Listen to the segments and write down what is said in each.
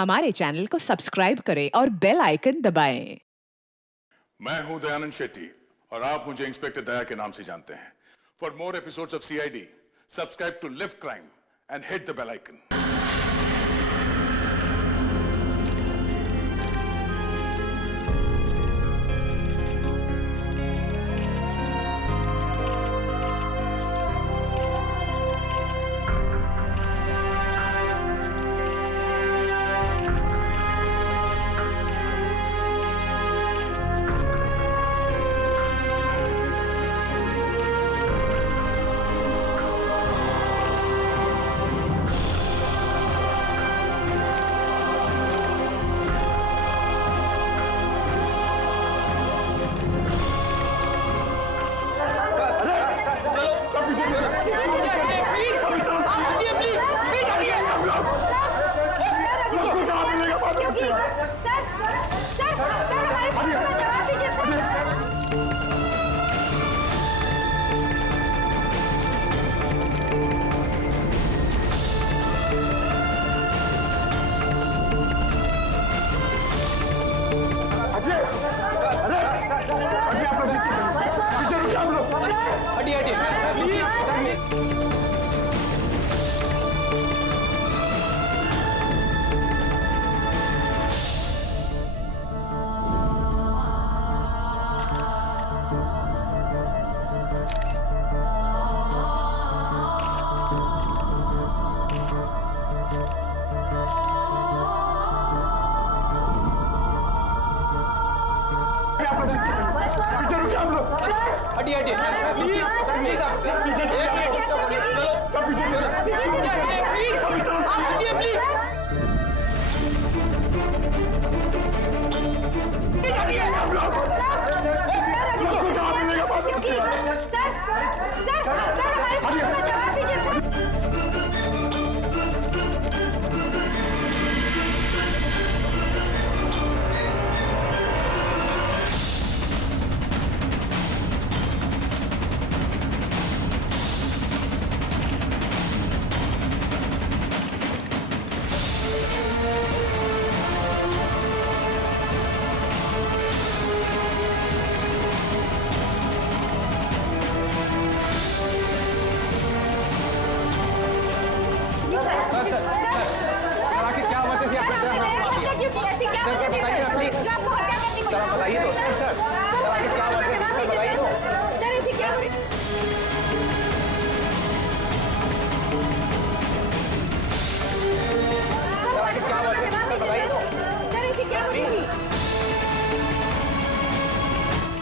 हमारे चैनल को सब्सक्राइब करें और बेल आइकन दबाएं। मैं हूं दयानंद शेट्टी और आप मुझे इंस्पेक्टर दया के नाम से जानते हैं। For more episodes of CID, subscribe to live crime and hit the bell icon.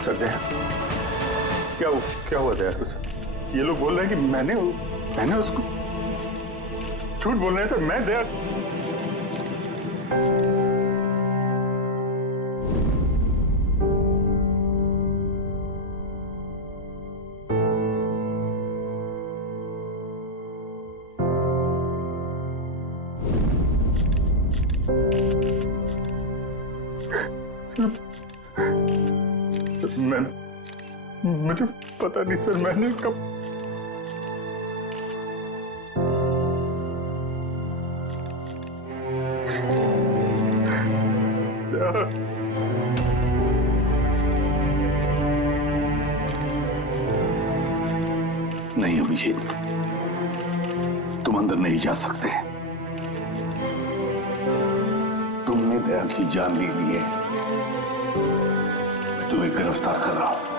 Sir क्या हुआ दया? ये लोग बोल रहे हैं कि मैंने उसको झूठ बोल रहे हैं सर। मैं दया मुझे पता नहीं सर। मैंने कब नहीं अभिजीत, तुम अंदर नहीं जा सकते। तुमने दया की जान ले ली है। तुम्हें गिरफ्तार कर रहा हूं।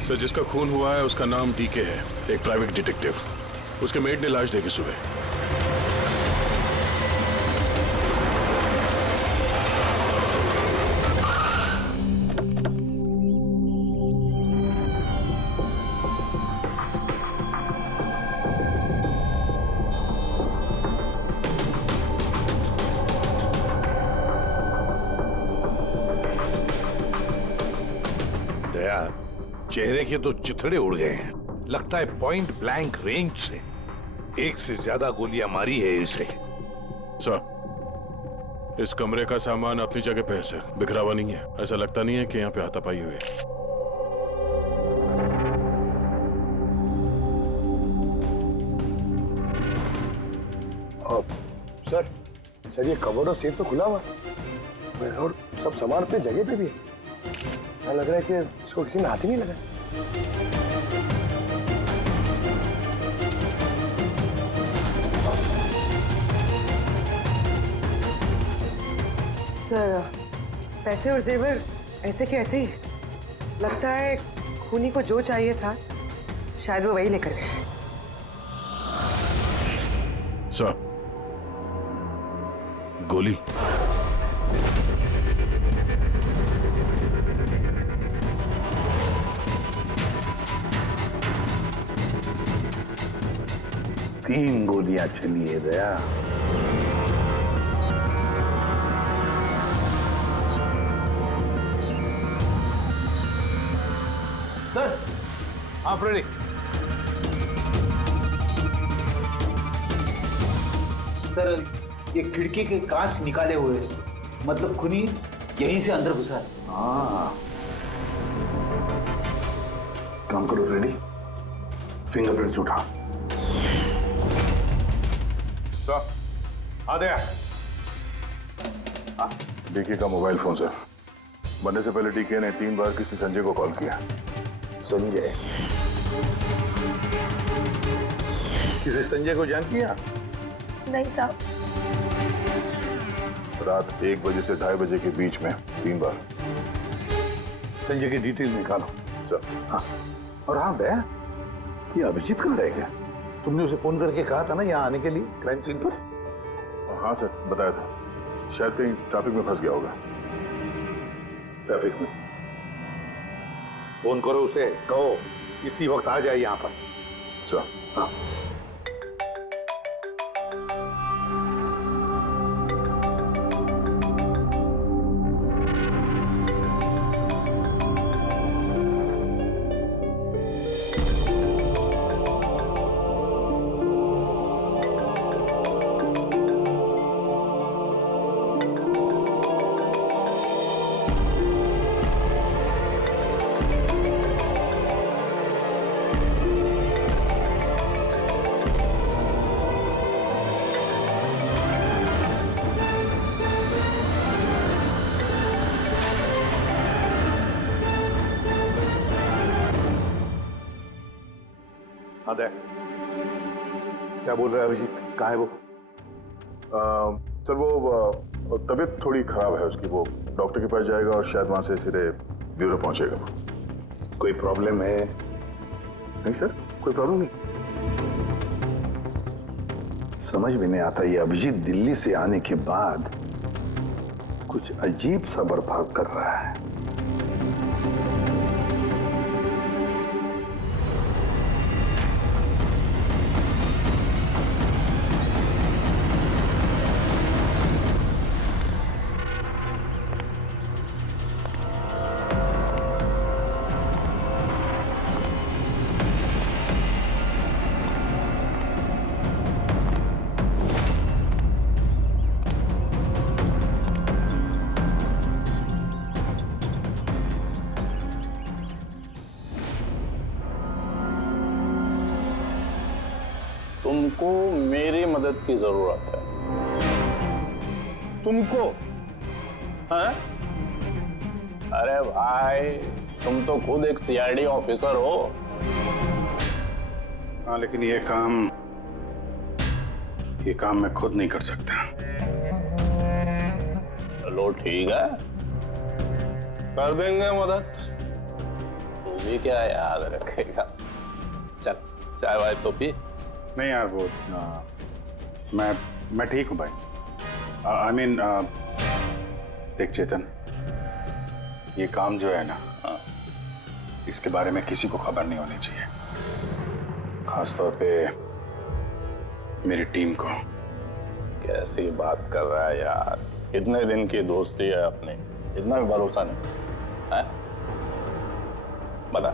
सर, जिसका खून हुआ है उसका नाम डीके है, एक प्राइवेट डिटेक्टिव। उसके मेड ने लाश देखी सुबह। चेहरे के तो चिथड़े उड़ गए हैं, लगता है पॉइंट ब्लैंक रेंज से एक से ज्यादा गोलियां मारी है इसे। सर, इस कमरे का सामान अपनी जगह पे है सर, बिखरा हुआ नहीं है। ऐसा लगता नहीं है कि यहाँ पे हाथापाई हुई है। सर ये कबर्ड और सेफ तो खुला हुआ है और सब सामान अपनी जगह पे भी है। ऐसा लग रहा है कि इसको किसी ने हाथ ही नहीं लगाया। सर, पैसे और जेवर ऐसे के ऐसे ही। लगता है खूनी को जो चाहिए था शायद वो वही लेकर गए। सर, गोली। तीन गोलियां चली है दया। सर, आप रेडी? सर, ये खिड़की के कांच निकाले हुए हैं। मतलब खूनी यहीं से अंदर घुसा है। हाँ, काम करो रेडी, फिंगरप्रिंट्स उठा। डीके का मोबाइल फोन सर। बनने से पहले डीके ने 3 बार किसी संजय को कॉल किया। संजय? किसी संजय को जान किया? नहीं साहब। रात 1 बजे से 2:30 बजे के बीच में 3 बार। संजय की डिटेल निकालो सर। हाँ, और हाँ दया, ये अभिजीत कहाँ रह गया? तुमने उसे फोन करके कहा था ना यहाँ आने के लिए क्राइम सीन पर? हाँ सर, बताया था। शायद कहीं ट्रैफिक में फंस गया होगा। ट्रैफिक में? फोन करो उसे, कहो इसी वक्त आ जाए यहाँ पर। सर। हाँ। अदय, क्या बोल रहा है अभिजीत? कहाँ है वो? सर वो तबीयत थोड़ी खराब है उसकी। वो डॉक्टर के पास जाएगा और शायद वहां से सीधे ब्यूरो पहुंचेगा। कोई प्रॉब्लम है? नहीं सर, कोई प्रॉब्लम नहीं। समझ में नहीं आता, ये अभिजीत दिल्ली से आने के बाद कुछ अजीब सा बर्ताव कर रहा है। तुमको मेरी मदद की जरूरत है। तुमको? हाँ? अरे भाई, तुम तो खुद एक सीआईडी ऑफिसर हो। हाँ, लेकिन ये काम मैं खुद नहीं कर सकता। चलो ठीक है, कर देंगे मदद। तू भी क्या याद रखेगा। चल, चाय वाय तो पी। नहीं यार, वो मैं ठीक हूँ भाई। आई मीन देख चेतन, ये काम जो है ना, इसके बारे में किसी को खबर नहीं होनी चाहिए, खासतौर पे मेरी टीम को। कैसी बात कर रहा है यार, इतने दिन की दोस्ती है अपनी, इतना भी भरोसा नहीं है? बता,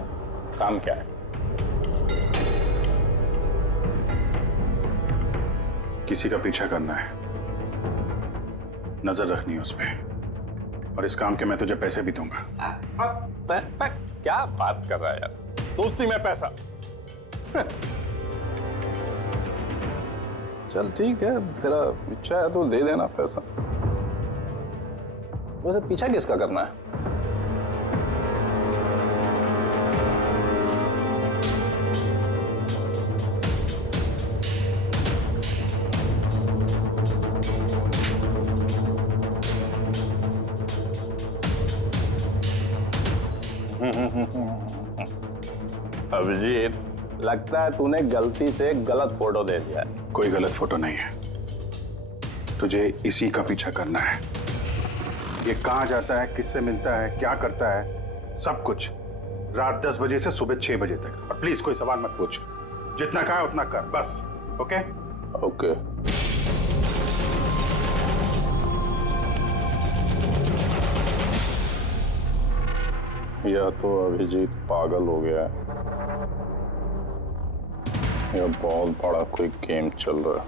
काम क्या है? किसी का पीछा करना है, नजर रखनी है उस पे, और इस काम के मैं तुझे पैसे भी दूंगा। क्या बात कर रहा है यार, दोस्ती में पैसा। चल ठीक है, तेरा इच्छा है तो दे देना पैसा। वैसे पीछा किसका करना है? अभिजीत, लगता है तूने गलती से गलत फोटो दे दिया है। कोई गलत फोटो नहीं है, तुझे इसी का पीछा करना है। ये कहाँ जाता है, किससे मिलता है, क्या करता है, सब कुछ रात 10 बजे से सुबह 6 बजे तक। और प्लीज कोई सवाल मत पूछ, जितना कहा उतना कर बस। Okay okay. या तो अभिजीत पागल हो गया है या बहुत बड़ा कोई गेम चल रहा है।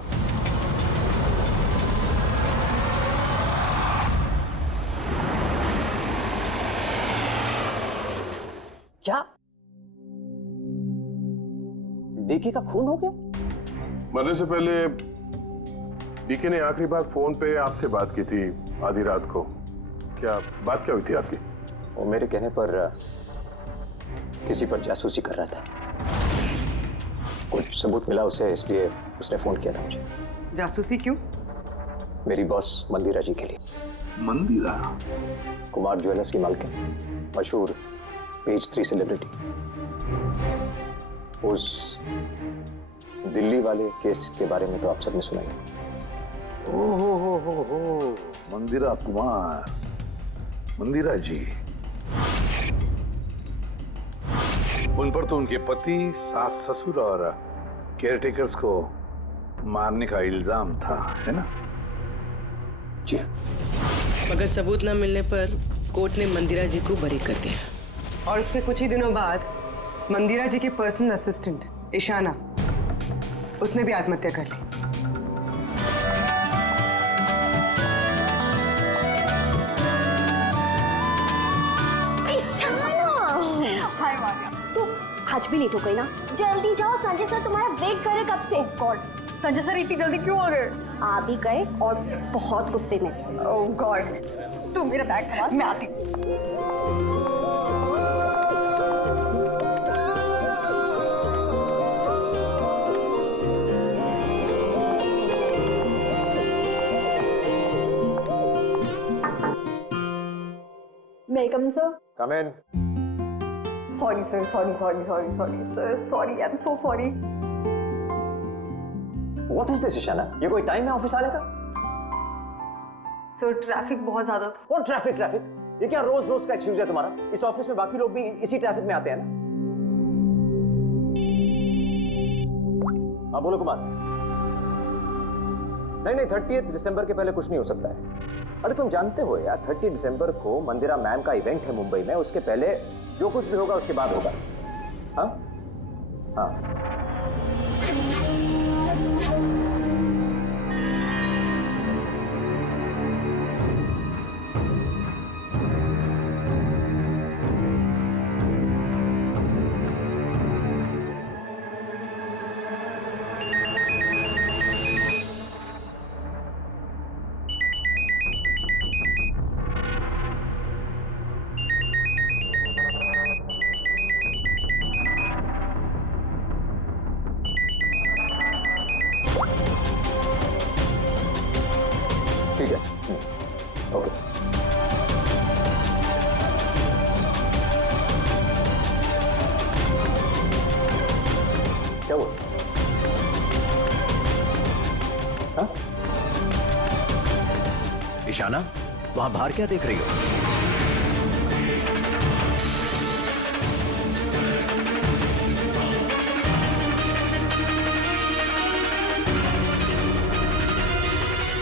क्या डीके का खून हो गया? मरने से पहले डीके ने आखिरी बार फोन पे आपसे बात की थी आधी रात को। क्या बात क्या हुई थी आपकी? वो मेरे कहने पर किसी पर जासूसी कर रहा था। कुछ सबूत मिला उसे, इसलिए उसने फोन किया था मुझे। जासूसी क्यों? मेरी बॉस मंदिरा जी के लिए। मंदिरा? कुमार ज्वेलर्स की मालकिन, मशहूर पेज 3 सेलिब्रिटी। उस दिल्ली वाले केस के बारे में तो आप सबने सुना ही। हो मंदिरा कुमार, मंदिरा जी। उन पर तो उनके पति, सास ससुर और केयरटेकर्स को मारने का इल्जाम था, है ना? जी। मगर सबूत न मिलने पर कोर्ट ने मंदिरा जी को बरी कर दिया। और उसके कुछ ही दिनों बाद मंदिरा जी की पर्सनल असिस्टेंट ईशाना, उसने भी आत्महत्या कर ली। हाय मारिया, तू आज भी लेट हो गई ना? जल्दी जाओ, संजय सर तुम्हारा वेट कर रहे कब से। गॉड, संजय सर इतनी जल्दी क्यों आ गए? आ भी गए और बहुत गुस्से में। ओह गॉड, तू मेरा बैग संभाल, मैं आती हूँ। May I come in, sir? Come in. Sorry, sir. Sorry, sir. Sorry, I'm so sorry. What is this, Ishana? ये कोई टाइम है ऑफिस आने का? सर ट्रैफिक बहुत ज्यादा था। और ट्रैफिक? ये क्या रोज रोज का एक्सक्यूज है तुम्हारा? इस ऑफिस में बाकी लोग भी इसी ट्रैफिक में आते हैं ना? हाँ बोलो कुमार। नहीं, 30 दिसंबर के पहले कुछ नहीं हो सकता है। अरे तुम जानते हो यार, 30 दिसंबर को मंदिरा मैम का इवेंट है मुंबई में। उसके पहले जो कुछ भी होगा उसके बाद होगा। हाँ हाँ। ठीक है, ओके। क्या हुआ? हाँ? ईशाना, वहां बाहर क्या देख रही हो?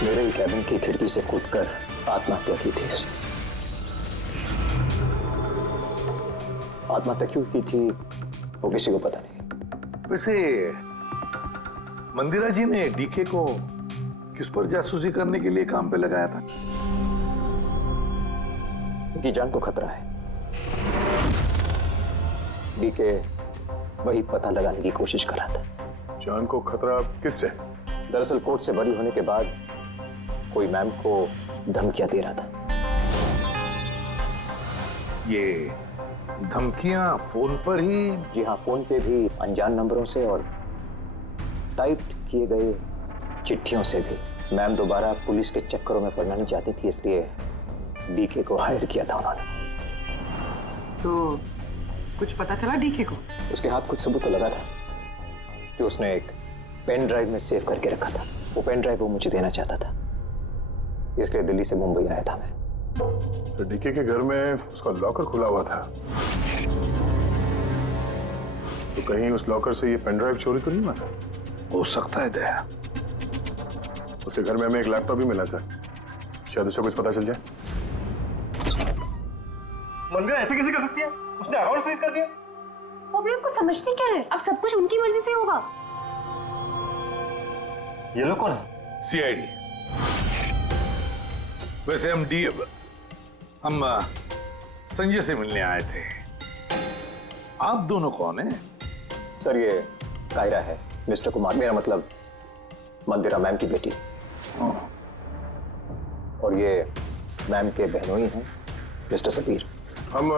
मेरे ही कैबिन की खिड़की से कूदकर आत्महत्या की थी उसने। आत्महत्या क्यों की थी वो किसी को पता नहीं। वैसे मंदिरा जी ने डीके को किस पर जासूसी करने के लिए काम पे लगाया था? उनकी जान को खतरा है। डीके वही पता लगाने की कोशिश कर रहा था। जान को खतरा किससे? दरअसल कोर्ट से बरी होने के बाद कोई मैम को धमकियां दे रहा था। ये धमकियां फोन पर ही? जी हाँ, फोन पे भी, अनजान नंबरों से और टाइप किए गए चिट्ठियों से भी। मैम दोबारा पुलिस के चक्करों में पड़ना नहीं चाहती थी, इसलिए डीके को हायर किया था उन्होंने। तो कुछ पता चला डीके को? उसके हाथ कुछ सबूत तो लगा था कि उसने एक पेन ड्राइव में सेव करके रखा था। वो पेन ड्राइव वो मुझे देना चाहता था, इसलिए दिल्ली से मुंबई आया था मैं। तो डीके के घर में उसका लॉकर खुला हुआ था, तो कहीं उस लॉकर से ये पेन ड्राइव चोरी तो नहीं हुआ था? हो सकता है दया। उसके घर में हमें एक लैपटॉप भी मिला सर, शायद उससे कुछ पता चल जाए। मंदिरा ऐसे कैसे कर सकती है? उसने अकाउंट फ्रीज कर दिया। वो भी आपको समझती क्या है? अब सब कुछ उनकी मर्जी से होगा। ये लोग कौन है? सीआईडी। वैसे हम संजय से मिलने आए थे। आप दोनों कौन हैं? सर ये कायरा है, मिस्टर कुमार, मेरा मतलब मंदिरा मैम की बेटी। और ये मैम के बहनोई हैं, मिस्टर सबीर। हम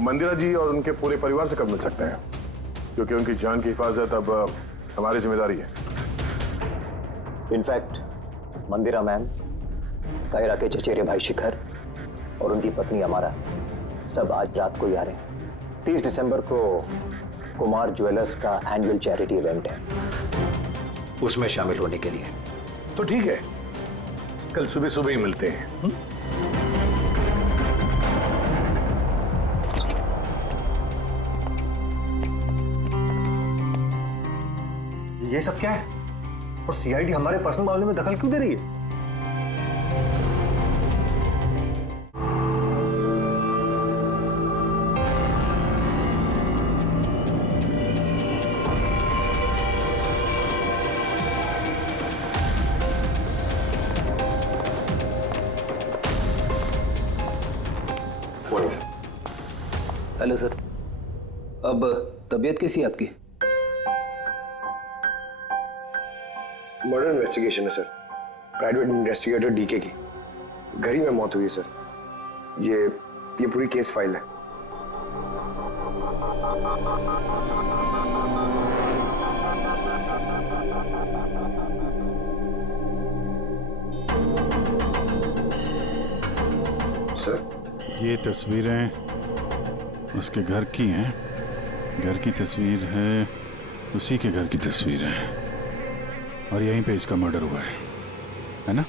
मंदिरा जी और उनके पूरे परिवार से कब मिल सकते हैं? क्योंकि उनकी जान की हिफाजत अब हमारी जिम्मेदारी है। इनफैक्ट मंदिरा मैम, कायरा के चचेरे भाई शिखर और उनकी पत्नी अमारा सब आज रात को ही आ रहे हैं। 30 दिसंबर को कुमार ज्वेलर्स का एनुअल चैरिटी इवेंट है, उसमें शामिल होने के लिए। तो ठीक है, कल सुबह सुबह ही मिलते हैं। ये सब क्या है? और सीआईडी हमारे पर्सनल मामले में दखल क्यों दे रही है? हेलो सर, अब तबीयत कैसी है आपकी? मर्डर इन्वेस्टिगेशन है सर, प्राइवेट इन्वेस्टिगेटर डीके की घर ही में मौत हुई है सर। ये पूरी केस फाइल है। सर ये तस्वीरें उसके घर की हैं। घर की तस्वीर है, उसी के घर की तस्वीर है, और यहीं पे इसका मर्डर हुआ है ना?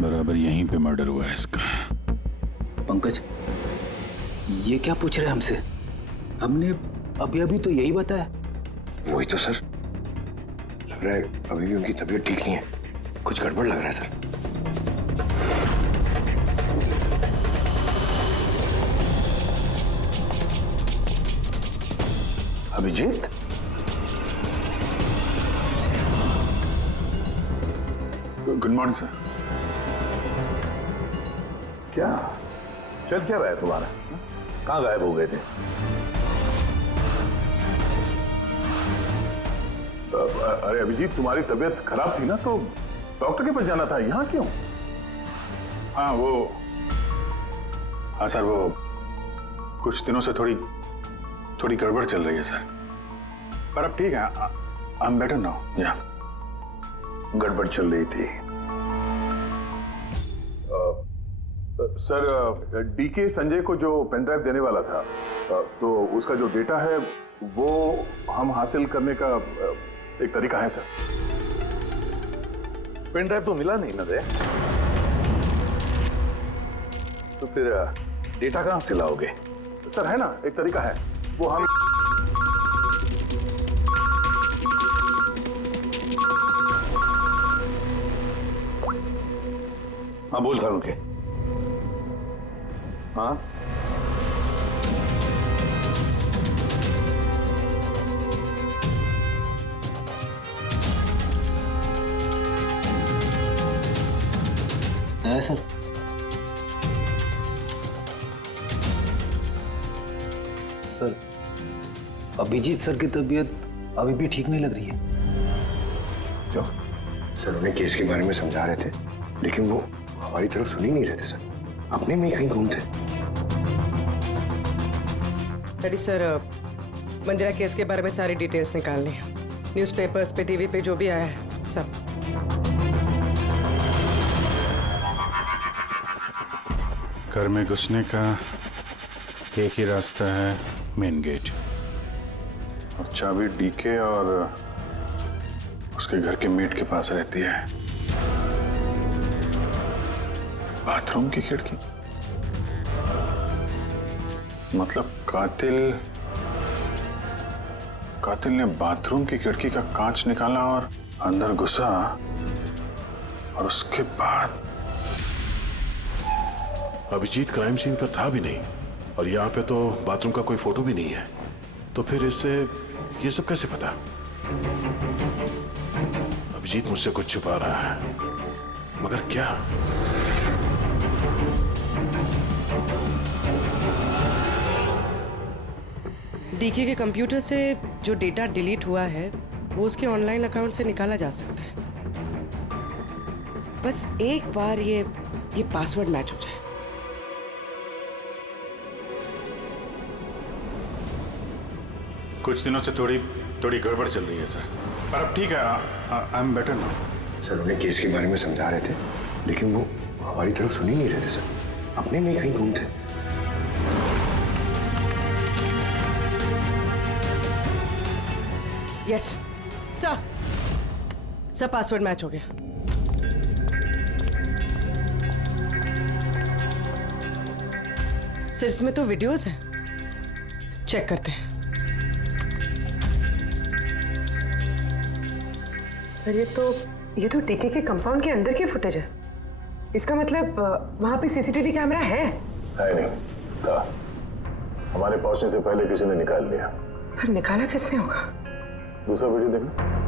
बराबर यहीं पे मर्डर हुआ है इसका। पंकज, ये क्या पूछ रहे हैं हमसे? हमने अभी अभी तो यही बताया। वही तो सर, लग रहा है अभी भी उनकी तबीयत ठीक नहीं है, कुछ गड़बड़ लग रहा है sir. Abhijeet, good morning sir. क्या चल क्या रहा है तुम्हारा? कहाँ गायब हो गए थे? अरे अभिजीत, तुम्हारी तबीयत खराब थी ना, तो डॉक्टर के पास जाना था, यहाँ क्यों? हाँ सर, वो कुछ दिनों से थोड़ी गड़बड़ चल रही है सर, पर अब ठीक है। I am better now. या गड़बड़ चल रही थी। सर, डीके संजय को जो पेन ड्राइव देने वाला था, तो उसका जो डेटा है वो हम हासिल करने का एक तरीका है सर। पेन ड्राइव तो मिला नहीं ना दे, तो फिर डेटा कहां से लाओगे? सर है ना, एक तरीका है, वो हम हाँ बोल था उनके। हाँ है सर। सर, अभिजीत सर की तबीयत अभी भी ठीक नहीं लग रही है। क्यों? सर उन्हें केस के बारे में समझा रहे थे, लेकिन वो हमारी तरफ सुन ही नहीं रहे थे सर, अपने में ही कहीं घूमते। डैडी सर, मंदिरा केस के बारे में सारी डिटेल्स निकालनी है। न्यूज़पेपर्स पे, टीवी पे जो भी आया है सब। घर में घुसने का एक ही रास्ता है, मेन गेट। और चाबी डीके और उसके घर के मेट के पास रहती है। बाथरूम की खिड़की, मतलब कातिल ने बाथरूम की खिड़की का कांच निकाला और अंदर घुसा, और उसके बाद अभिजीत क्राइम सीन पर था भी नहीं, और यहाँ पे तो बाथरूम का कोई फोटो भी नहीं है, तो फिर इससे ये सब कैसे पता? अभिजीत मुझसे कुछ छुपा रहा है, मगर क्या? डीके के कंप्यूटर से जो डेटा डिलीट हुआ है वो उसके ऑनलाइन अकाउंट से निकाला जा सकता है। बस एक बार ये पासवर्ड मैच हो जाए। कुछ दिनों से थोड़ी गड़बड़ चल रही है सर, पर अब ठीक है। I am better now. Sir उन्हें केस के बारे में समझा रहे थे, लेकिन वो हमारी तरफ सुन ही नहीं रहे थे सर, अपने में ही कहीं घूमते। यस सर, पासवर्ड मैच हो गया। सर इसमें तो वीडियोस हैं, चेक करते हैं। सर ये तो डीके के कंपाउंड के अंदर की फुटेज है। इसका मतलब वहां पे सीसीटीवी कैमरा है? नहीं था, हमारे पहुंचने से पहले किसी ने निकाल लिया। पर निकाला किसने होगा? दूसरा वीडियो देखना।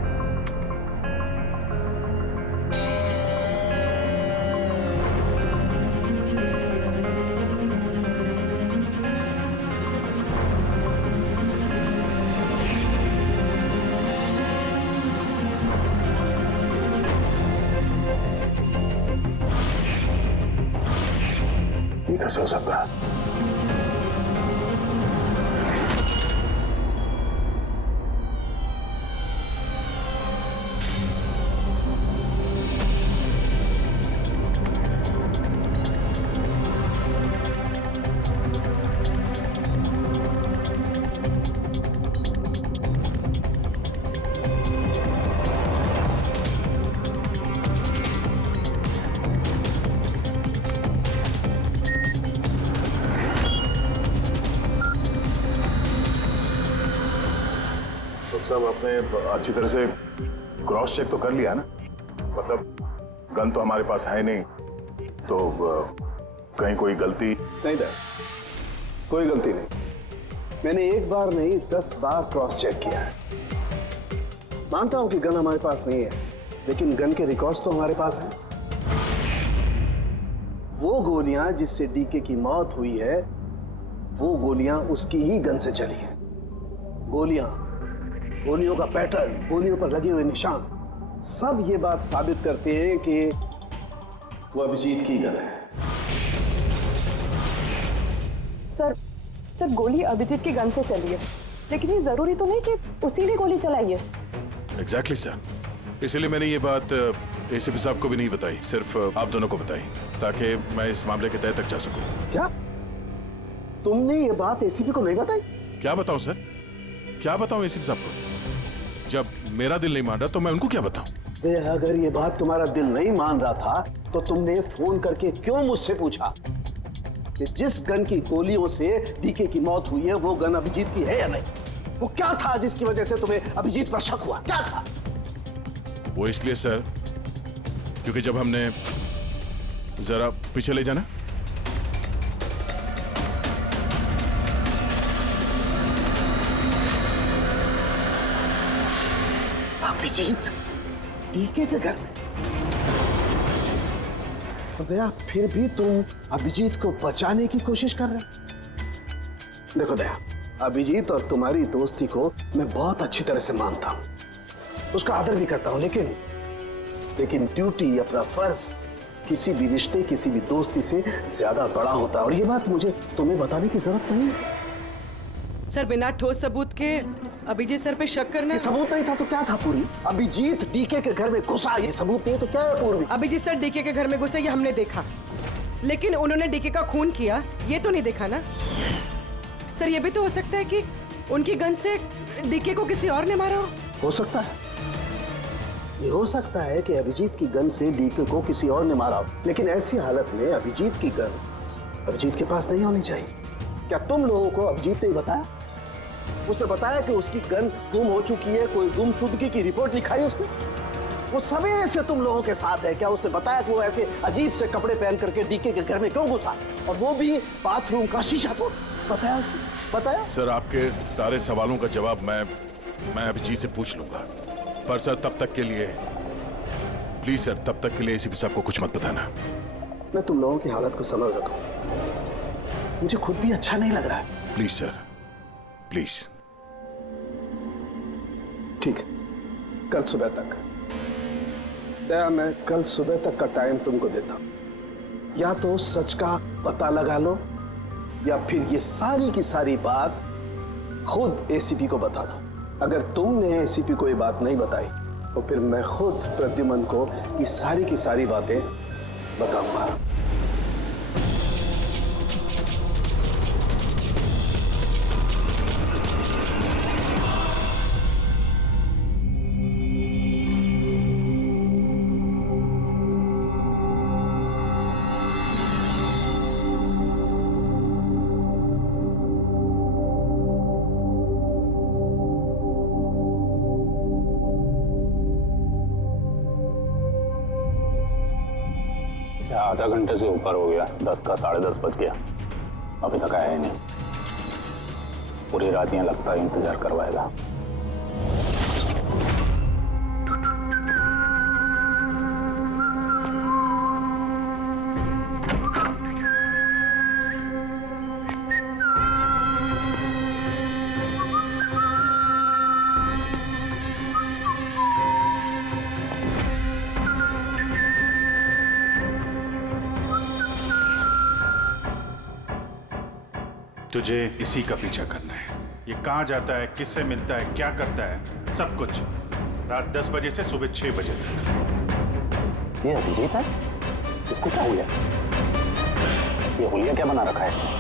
ये कैसे हो सकता है? सब आपने अच्छी तरह से क्रॉस चेक तो कर लिया ना? मतलब गन तो हमारे पास है नहीं, तो कहीं कोई गलती? नहीं था, कोई गलती नहीं। मैंने एक बार नहीं 10 बार क्रॉस चेक किया है। मानता हूं कि गन हमारे पास नहीं है, लेकिन गन के रिकॉर्ड्स तो हमारे पास हैं। वो गोलियां जिससे डीके की मौत हुई है, वो गोलियां उसकी ही गन से चली है। गोलियों का पैटर्न, गोलियों पर लगे हुए निशान, सब ये बात साबित करते हैं कि वो अभिजीत की गन है। सर गोली अभिजीत की गन से चली है, लेकिन ये जरूरी तो नहीं कि उसी ने गोली चलाई है। एग्जैक्टली सर, इसलिए मैंने ये बात एसीपी साहब को भी नहीं बताई, सिर्फ आप दोनों को बताई, ताकि मैं इस मामले के तह तक जा सकूं। क्या तुमने ये बात एसीपी को नहीं बताई? क्या बताऊं सर, क्या बताऊं एसीपी साहब को? जब मेरा दिल नहीं मान रहा तो मैं उनको क्या बताऊं? अगर ये बात तुम्हारा दिल नहीं मान रहा था तो तुमने फोन करके क्यों मुझसे पूछा कि जिस गन की गोलियों से डीके की मौत हुई है वो गन अभिजीत की है या नहीं? वो क्या था जिसकी वजह से तुम्हें अभिजीत पर शक हुआ? क्या था वो? इसलिए सर क्योंकि जब हमने, जरा पीछे ले जाना, अभिजीत डीके के घर में? तो दया फिर भी तुम अभिजीत को बचाने की कोशिश कर रहे हो। देखो दया, अभिजीत और तुम्हारी दोस्ती को मैं बहुत अच्छी तरह से मानता हूं, उसका आदर भी करता हूं, लेकिन ड्यूटी, अपना फर्ज किसी भी रिश्ते, किसी भी दोस्ती से ज्यादा बड़ा होता है, और ये बात मुझे तुम्हें बताने की जरूरत नहीं है। सर बिना ठोस सबूत के अभिजीत सर पे शक करना। ये सबूत नहीं था तो क्या था पूरी? अभिजीत डीके के घर में घुसा, ये सबूत नहीं तो क्या है पूर्वी? अभिजीत सर डीके के घर में घुसे ये हमने देखा, लेकिन उन्होंने डीके का खून किया ये तो नहीं देखा ना। सर ये भी तो हो सकता है कि उनकी गन से डीके को किसी और ने मारा हो सकता है, ये हो सकता है कि अभिजीत की गन से डीके को किसी और ने मारा हो, लेकिन ऐसी हालत में अभिजीत की गन अभिजीत के पास नहीं होनी चाहिए। क्या तुम लोगों को अभिजीत ने बताया? उसने बताया कि उसकी गन गुम हो चुकी है, कोई गुमशुदगी की रिपोर्ट लिखाई उसने? वो सवेरे से तुम लोगों के साथ है, क्या उसने बताया कि वो ऐसे अजीब से कपड़े पहन करके डीके के घर में क्यों घुसा, और वो भी बाथरूम का शीशा तोड़? बताया? सर आपके सारे सवालों का जवाब मैं अभिजीत से पूछ लूंगा, पर सर तब तक के लिए प्लीज सर, तब तक के लिए एसीपी साहब को कुछ मत बताना। मैं तुम लोगों की हालत को समझ रहा हूं, मुझे खुद भी अच्छा नहीं लग रहा है। Please sir, please. ठीक है, कल सुबह तक दया, मैं कल सुबह तक का टाइम तुमको देता हूं। या तो सच का पता लगा लो, या फिर ये सारी की सारी बात खुद एसीपी को बता दो। अगर तुमने एसीपी को ये बात नहीं बताई तो फिर मैं खुद प्रद्युमन को ये सारी की सारी बातें बताऊंगा। आधा घंटे से ऊपर हो गया, 10 का 10:30 बज गया, अभी तक आया ही नहीं। पूरी रात यहाँ लगता है इंतजार करवाएगा। तुझे इसी का पीछा करना है। ये कहाँ जाता है, किससे मिलता है, क्या करता है, सब कुछ रात 10 बजे से सुबह 6 बजे तक। ये अभिजीत है? इसको क्या हो गया? ये हुलिया क्या बना रखा है इसने?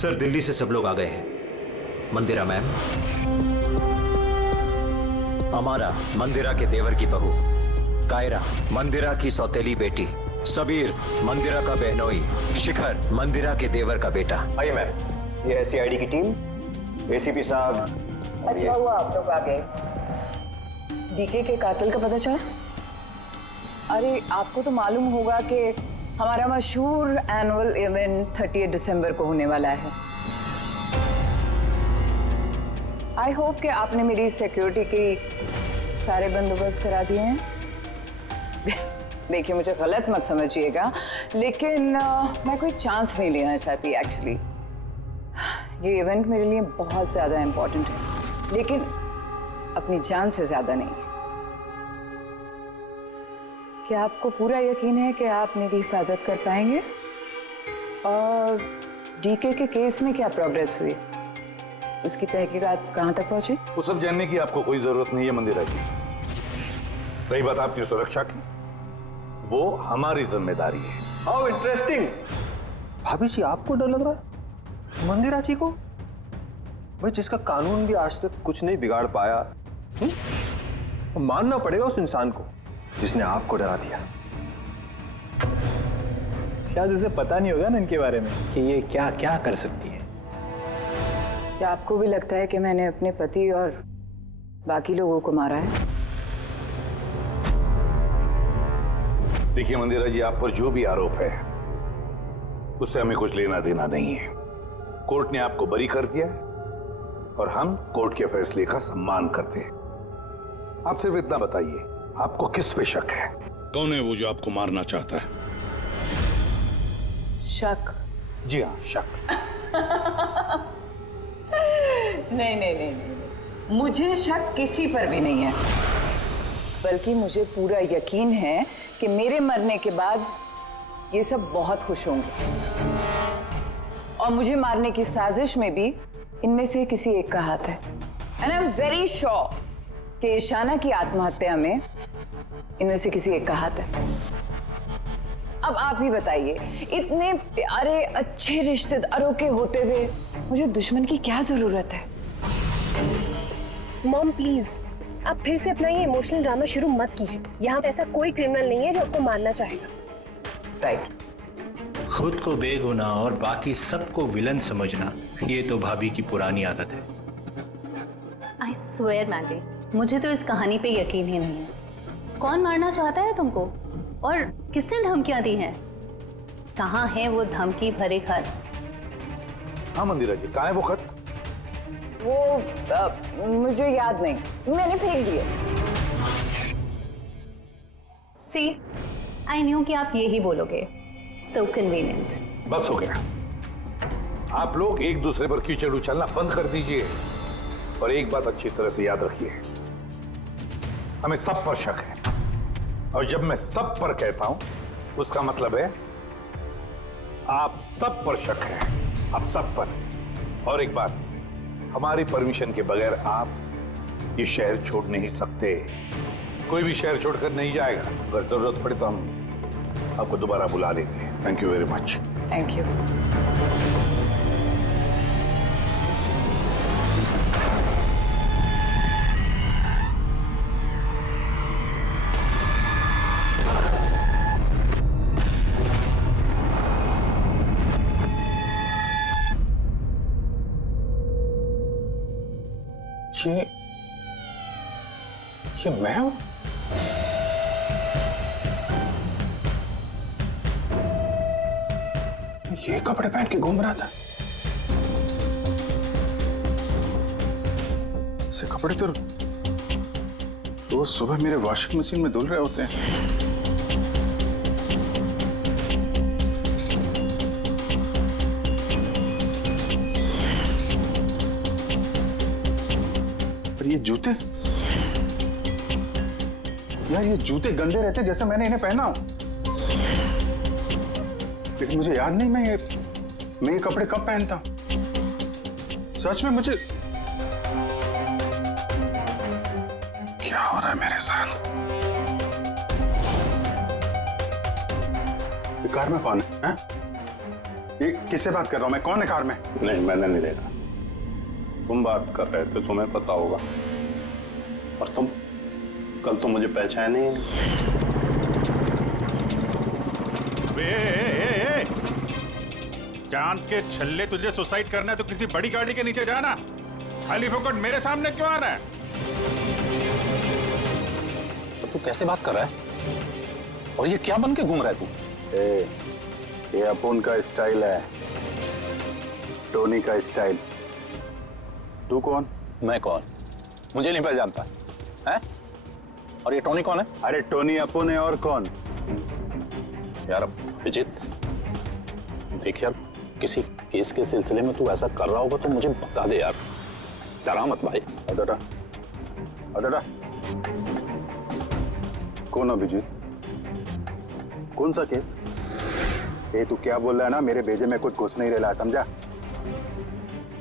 सर दिल्ली से सब लोग आ गए हैं। मंदिरा मैम, अमारा मंदिरा के देवर की बहू, कायरा मंदिरा की सौतेली बेटी, सबीर मंदिरा का बहनोई, शिखर मंदिरा के देवर का बेटा। आइए मैम, ये है सीआईडी की टीम। एसीपी साहब। अच्छा हुआ आप लोग आ गए। डीके के कातिल का पता चला? अरे आपको तो मालूम होगा कि हमारा मशहूर एनुअल इवेंट 30 दिसंबर को होने वाला है। आई होप कि आपने मेरी सिक्योरिटी की सारे बंदोबस्त करा दिए हैं। देखिए मुझे गलत मत समझिएगा, लेकिन मैं कोई चांस नहीं लेना चाहती एक्चुअली। ये इवेंट मेरे लिए बहुत ज़्यादा इम्पोर्टेंट है, लेकिन अपनी जान से ज़्यादा नहीं है। क्या आपको पूरा यकीन है कि आप मेरी हिफाजत कर पाएंगे? और डीके के केस में क्या प्रोग्रेस हुई? उसकी तहकीकात कहाँ तक पहुंची? वो सब जानने की आपको कोई जरूरत नहीं है मंदिरा जी। रही बात आपकी सुरक्षा की, वो हमारी जिम्मेदारी है। How interesting. भाभी जी आपको डर लग रहा है मंदिरा जी को? भाई जिसका कानून भी आज तक कुछ नहीं बिगाड़ पाया, तो मानना पड़ेगा उस इंसान को जिसने आपको डरा दिया। शायद उसे पता नहीं होगा ना इनके बारे में कि ये क्या क्या कर सकती है। क्या आपको भी लगता है कि मैंने अपने पति और बाकी लोगों को मारा है? देखिए मंदिरा जी, आप पर जो भी आरोप है उससे हमें कुछ लेना देना नहीं है। कोर्ट ने आपको बरी कर दिया है और हम कोर्ट के फैसले का सम्मान करते हैं। आप सिर्फ इतना बताइए, आपको किस पे शक है? कौन है वो जो आपको मारना चाहता है? शक? जी हाँ, शक। नहीं, मुझे शक किसी पर भी नहीं है, बल्कि मुझे पूरा यकीन है कि मेरे मरने के बाद ये सब बहुत खुश होंगे। और मुझे मारने की साजिश में भी इनमें से किसी एक का हाथ है। And I am very sure कि ईशाना की आत्महत्या में इनमें से किसी एक का हाथ है। अब आप ही बताइए, इतने प्यारे अच्छे रिश्तेदारों के होते हुए मुझे दुश्मन की क्या जरूरत है? मॉम प्लीज, आप फिर से अपना ये इमोशनल ड्रामा शुरू मत कीजिए। यहाँ ऐसा कोई क्रिमिनल नहीं है जो आपको मारना चाहेगा। राइट। खुद को बेगुनाह और बाकी सबको विलन समझना, ये तो भाभी की पुरानी आदत है। आई स्वेयर मैंडी, मुझे तो इस कहानी पे यकीन ही नहीं है। कौन मारना चाहता है तुमको और किसने धमकियां दी हैं? कहाँ है वो धमकी भरे खत? हाँ मंदिरा जी, कहाँ है वो खत? वो मुझे याद नहीं, मैंने फेंक दिए। सी, आई न्यू कि आप यही बोलोगे। सो कन्वीनियंट। बस हो गया। आप लोग एक दूसरे पर कीचड़ उछलना बंद कर दीजिए और एक बात अच्छी तरह से याद रखिए, हमें सब पर शक है। और जब मैं सब पर कहता हूं उसका मतलब है आप सब पर शक है, आप सब पर। और एक बात, हमारी परमिशन के बगैर आप ये शहर छोड़ नहीं सकते। कोई भी शहर छोड़कर नहीं जाएगा। अगर जरूरत पड़े तो हम आपको दोबारा बुला लेंगे। Thank you very much. Thank you. ये मैं हूं? ये कपड़े पहन के घूम रहा था। ऐसे कपड़े तो रोज सुबह मेरे वॉशिंग मशीन में धुल रहे होते हैं। पर ये जूते, यार ये जूते गंदे रहते जैसे मैंने इन्हें पहना हो। लेकिन मुझे याद नहीं मैं ये कपड़े कब पहनता हूं। सच में मुझे क्या हो रहा है मेरे साथ? ये कार में कौन है? ये किससे बात कर रहा हूं मैं? कौन है कार में? नहीं, मैंने नहीं देखा। तुम बात कर रहे थे, तुम्हें पता होगा। और तुम कल तो मुझे पहचाने ही नहीं। चांद के छल्ले, तुझे सुसाइड करना है तो किसी बड़ी गाड़ी के नीचे जाना। खाली फोकट मेरे सामने क्यों आ रहा है? तो तू कैसे बात कर रहा है? और ये क्या बन के घूम रहा है तू? ये अपुन का स्टाइल है, टोनी का स्टाइल। तू कौन? मैं कौन? मुझे नहीं पहचानता है? और ये टोनी कौन है? अरे टोनी अपुन है और कौन? यार अभिजीत, देख यार, किसी केस के सिलसिले में तू ऐसा कर रहा होगा तो मुझे बता दे यार, डरा मत भाई। अदरा अदरा कौन अभिजीत? कौन सा केस? ये तू क्या बोल रहा है ना, मेरे भेजे में कुछ घुस नहीं रहा, समझा?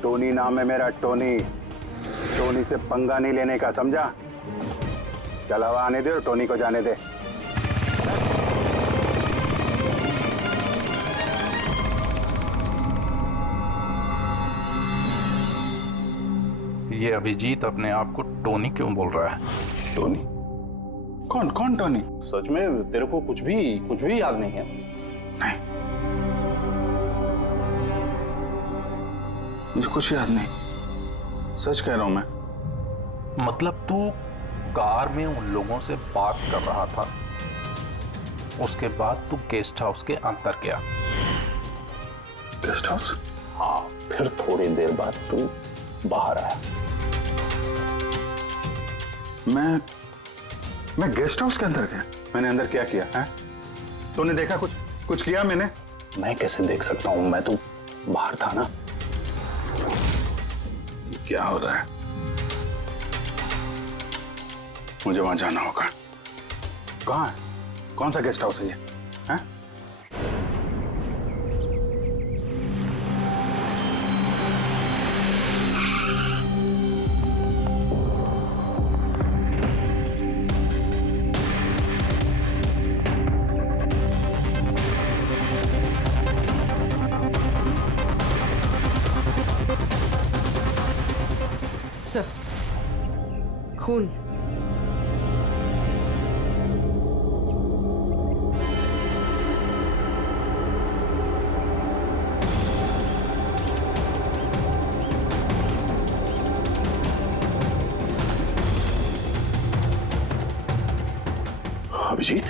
टोनी नाम है मेरा, टोनी। टोनी से पंगा नहीं लेने का, समझा? चल हवा आने दे और टोनी को जाने दे। ये अभिजीत अपने आप को टोनी क्यों बोल रहा है? टोनी? कौन कौन टोनी? सच में तेरे को कुछ भी याद नहीं है? नहीं, मुझे कुछ याद नहीं, सच कह रहा हूं मैं। मतलब तू कार में उन लोगों से बात कर रहा था, उसके बाद तू गेस्ट हाउस के अंदर गया। Guest house? हाँ, फिर थोड़ी देर बाद तू बाहर आया। मैं गेस्ट हाउस के अंदर गया? मैंने अंदर क्या किया है? तूने देखा कुछ किया मैंने? मैं कैसे देख सकता हूं, मैं तो बाहर था ना। क्या हो रहा है? मुझे वहां जाना होगा। कहाँ है? कौन सा गेस्ट हाउस है ये? हैं? सर, खून। अभिजीत,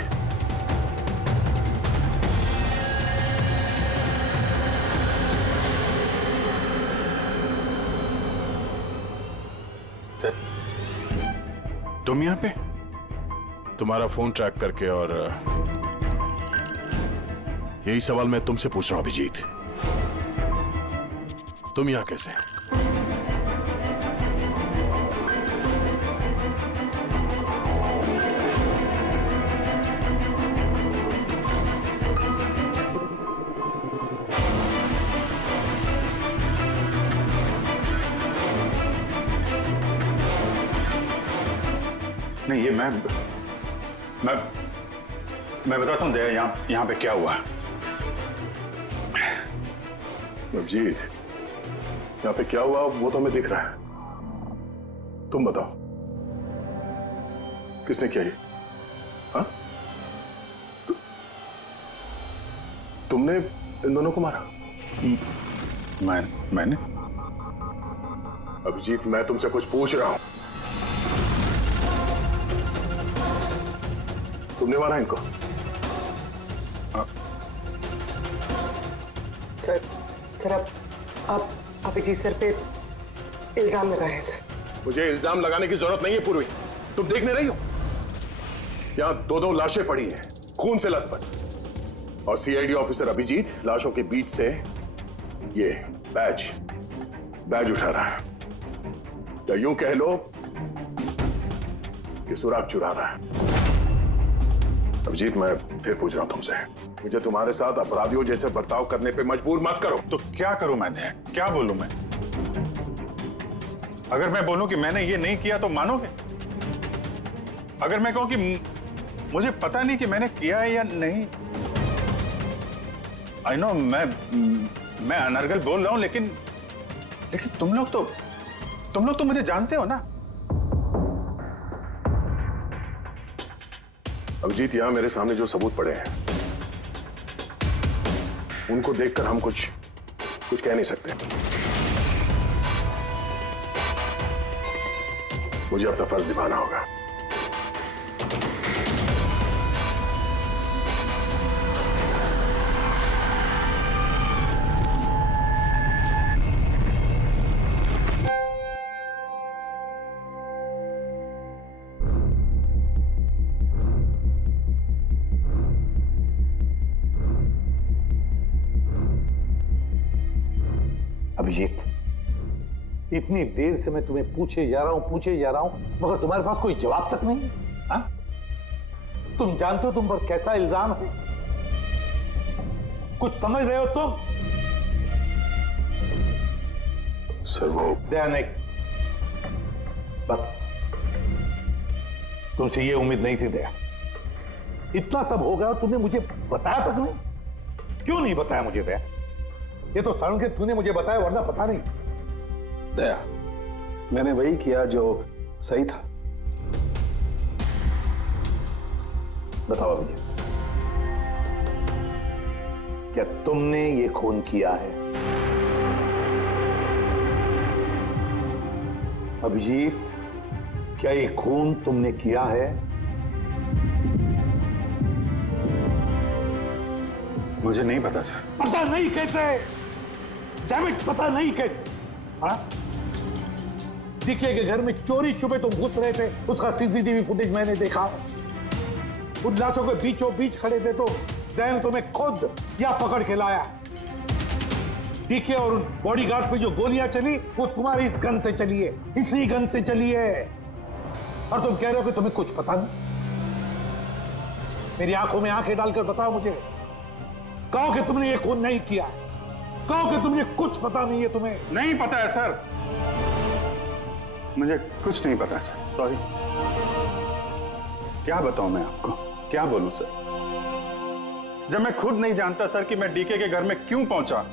तुम यहाँ पे? तुम्हारा फोन ट्रैक करके, और यही सवाल मैं तुमसे पूछ रहा हूं अभिजीत, तुम यहाँ कैसे? नहीं, ये मैं बताता हूँ दया, यहाँ पे क्या हुआ। अभिजीत, यहाँ पे क्या हुआ वो तो हमें दिख रहा है, तुम बताओ किसने किया ये? हाँ? तुमने इन दोनों को मारा? मैंने? अभिजीत, मैं तुमसे कुछ पूछ रहा हूं। तुमने मारा इनको? सर आप अभिजीत सर पे इल्जाम लगाए हैं सर। मुझे इल्जाम लगाने की जरूरत नहीं है पूर्वी, तुम देख नहीं रही हो? यहां दो लाशें पड़ी हैं, खून से लथपथ, और सीआईडी ऑफिसर अभिजीत लाशों के बीच से ये बैज उठा रहा है, या यूं कह लो कि सुराग चुरा रहा है। अभिजीत, मैं फिर पूछ रहा हूं तुमसे, मुझे तुम्हारे साथ अपराधियों जैसे बर्ताव करने पे मजबूर मत करो। तो क्या करूं मैं? क्या बोलूं मैं? अगर मैं बोलूं कि मैंने ये नहीं किया तो मानोगे? अगर मैं कहूं कि मुझे पता नहीं कि मैंने किया है या नहीं? आई नो, मैं अनर्गल बोल रहा हूं, लेकिन तुम लोग तो मुझे जानते हो ना। अभिजीत, यहां मेरे सामने जो सबूत पड़े हैं उनको देखकर हम कुछ कह नहीं सकते। मुझे अपना फर्ज निभाना होगा। अभिजीत, इतनी देर से मैं तुम्हें पूछे जा रहा हूं, मगर तुम्हारे पास कोई जवाब तक नहीं है। हाँ? तुम जानते हो तुम पर कैसा इल्जाम है? कुछ समझ रहे हो तुम? सर वो दया नहीं, बस तुमसे ये उम्मीद नहीं थी दया। इतना सब हो गया और तुमने मुझे बताया तक नहीं। क्यों नहीं बताया मुझे दया? ये तो सड़न के तूने मुझे बताया, वरना पता नहीं। दया, मैंने वही किया जो सही था। बताओ अभिजीत, क्या तुमने ये खून किया है? अभिजीत, क्या ये खून तुमने किया है? मुझे नहीं पता सर। पता नहीं कैसे? डैम इट, पता नहीं कैसे? हाँ? डीके के घर में चोरी छुपे तुम घुस रहे थे, उसका सीसीटीवी फुटेज मैंने देखा। उन लाशों के बीचों बीच खड़े थे तो दैन तुम्हें खुद या पकड़ के लाया। डीके और उन बॉडीगार्ड पे जो गोलियां चली वो तुम्हारी इस गन से चली है, इसी गन से चली है। और तुम कह रहे हो कि तुम्हें कुछ पता नहीं। मेरी आंखों में आंखें डालकर बताओ मुझे, कहो कि तुमने ये खून नहीं किया, कहो कि तुमने कुछ पता नहीं है। तुम्हें नहीं पता है सर, मुझे कुछ नहीं पता सर, सॉरी। क्या बताऊं मैं आपको, क्या बोलूं सर? जब मैं खुद नहीं जानता सर कि मैं डीके के घर में क्यों पहुंचा,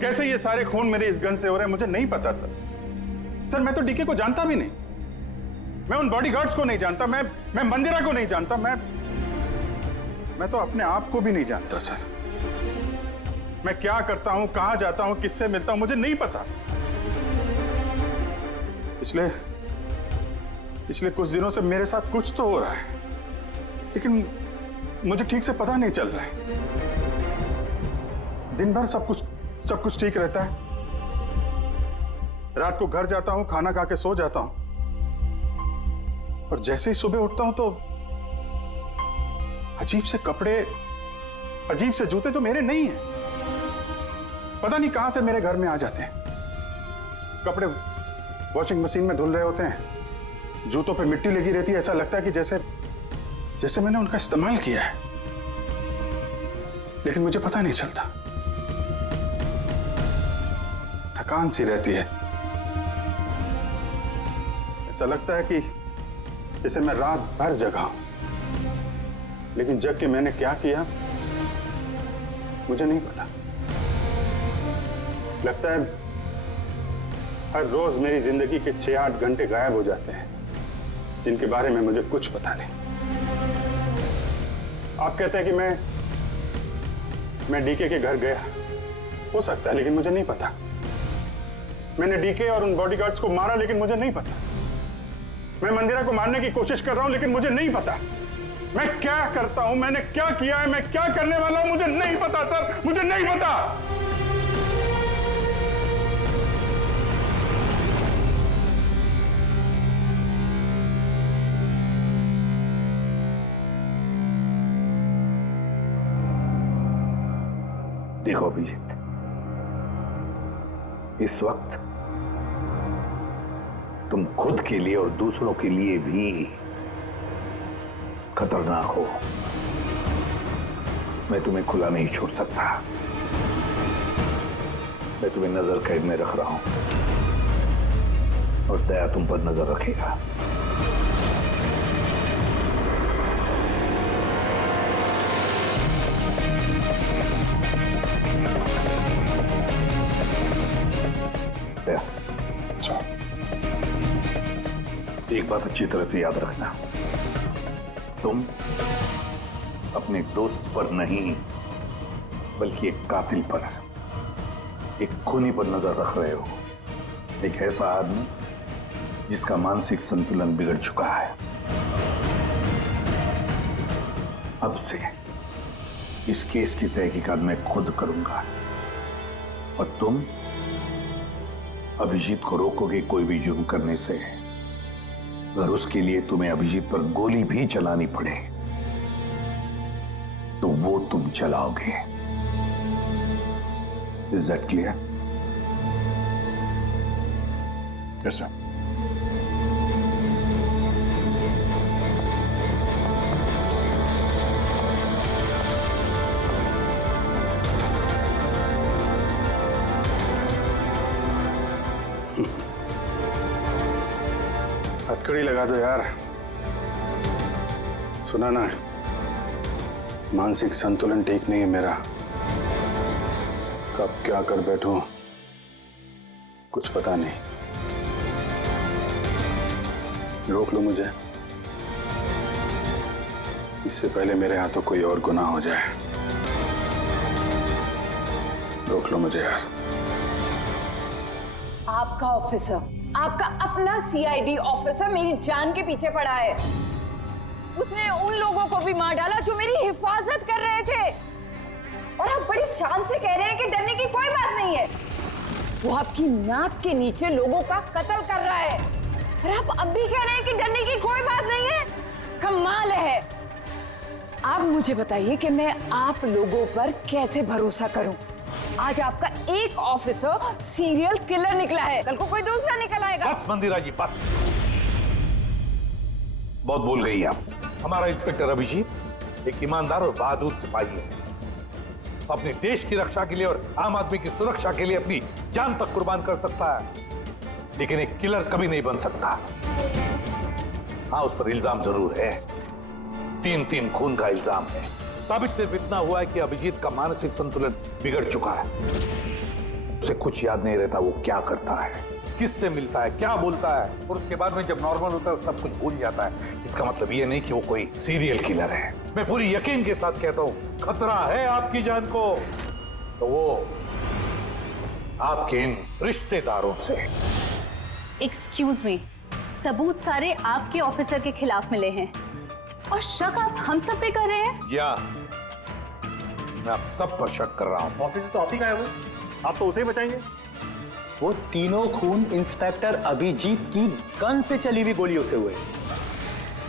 कैसे ये सारे खून मेरे इस गन से हो रहे हैं, मुझे नहीं पता सर। सर मैं तो डीके को जानता भी नहीं, मैं उन बॉडीगार्ड्स को नहीं जानता, मैं मंदिरा को नहीं जानता, मैं तो अपने आप को भी नहीं जानता सर। मैं क्या करता हूं, कहां जाता हूं, किससे मिलता हूं, मुझे नहीं पता। पिछले कुछ दिनों से मेरे साथ कुछ तो हो रहा है, लेकिन मुझे ठीक से पता नहीं चल रहा है। दिन भर सब कुछ ठीक रहता है। रात को घर जाता हूं, खाना खा के सो जाता हूं, और जैसे ही सुबह उठता हूं तो अजीब से कपड़े, अजीब से जूते जो मेरे नहीं हैं, पता नहीं कहां से मेरे घर में आ जाते हैं। कपड़े वॉशिंग मशीन में धुल रहे होते हैं, जूतों पे मिट्टी लगी रहती है, ऐसा लगता है कि जैसे मैंने उनका इस्तेमाल किया है, लेकिन मुझे पता नहीं चलता। थकान सी रहती है, ऐसा लगता है कि जैसे मैं रात भर जगा हूं, लेकिन जग के मैंने क्या किया मुझे नहीं पता। लगता है हर रोज मेरी जिंदगी के 6-8 घंटे गायब हो जाते हैं, जिनके बारे में मुझे कुछ पता नहीं। आप कहते हैं कि मैं डीके के घर गया, हो सकता है, लेकिन मुझे नहीं पता। मैंने डीके और उन बॉडीगार्ड्स को मारा, लेकिन मुझे नहीं पता। मैं मंदिरा को मारने की कोशिश कर रहा हूं, लेकिन मुझे नहीं पता। मैं क्या करता हूं, मैंने क्या किया है, मैं क्या करने वाला हूं, मुझे नहीं पता सर, मुझे नहीं पता। देखो अभिजीत, इस वक्त तुम खुद के लिए और दूसरों के लिए भी खतरनाक हो। मैं तुम्हें खुला नहीं छोड़ सकता। मैं तुम्हें नजर कैद में रख रहा हूं, और दया तुम पर नजर रखेगा। दया, एक बात अच्छी तरह से याद रखना, तुम अपने दोस्त पर नहीं, बल्कि एक कातिल पर, एक खूनी पर नजर रख रहे हो। एक ऐसा आदमी जिसका मानसिक संतुलन बिगड़ चुका है। अब से इस केस की तहकीकात मैं खुद करूंगा, और तुम अभिजीत को रोकोगे कोई भी जुर्म करने से। अगर उसके लिए तुम्हें अभिजीत पर गोली भी चलानी पड़े तो वो तुम चलाओगे। Is that clear? Yes sir. हथकड़ी लगा दो यार। सुना ना, मानसिक संतुलन ठीक नहीं है मेरा। कब क्या कर बैठूं कुछ पता नहीं। रोक लो मुझे, इससे पहले मेरे हाथों कोई और गुनाह हो जाए। रोक लो मुझे यार। आपका ऑफिसर, आपका अपना सीआईडी ऑफिसर मेरी जान के पीछे पड़ा है। उसने उन लोगों को भी मार डाला जो मेरी हिफाजत कर रहे थे, और आप बड़ी शान से कह रहे हैं कि डरने की कोई बात नहीं है। वो आपकी नाक के नीचे लोगों का कत्ल कर रहा है, और आप अब भी कह रहे हैं कि डरने की कोई बात नहीं है। कमाल है। आप मुझे बताइए कि मैं आप लोगों पर कैसे भरोसा करूं। आज आपका एक ऑफिसर सीरियल किलर निकला है, कल को कोई दूसरा निकल आएगा। बस मंदिरा जी, बस। बहुत बोल गई आप। हमारा इंस्पेक्टर अभिजीत एक ईमानदार और बहादुर सिपाही है। अपने देश की रक्षा के लिए और आम आदमी की सुरक्षा के लिए अपनी जान तक कुर्बान कर सकता है, लेकिन एक किलर कभी नहीं बन सकता। हाँ, उस पर इल्जाम जरूर है। 3 खून का इल्जाम है। साबित सिर्फ इतना हुआ है कि अभिजीत का मानसिक संतुलन बिगड़ चुका है। उसे कुछ याद नहीं रहता वो क्या करता है, किससे मिलता है, क्या बोलता है, और उसके बाद में जब नॉर्मल होता है सब कुछ भूल जाता है। इसका मतलब ये नहीं कि वो कोई सीरियल किलर है। मैं पूरी यकीन के साथ कहता हूँ, खतरा है आपकी जान को तो वो आपके इन रिश्तेदारों से। एक्सक्यूज मी, सबूत सारे आपके ऑफिसर के खिलाफ मिले हैं और शक आप हम सब पे कर रहे हैं। जी हाँ, मैं आप सब पर शक कर रहा हूँ। ऑफिसर तो आप ही का है वो, आप तो उसे ही बचाएंगे। वो तीनों खून इंस्पेक्टर अभिजीत की गन से चली हुई गोलियों से हुए,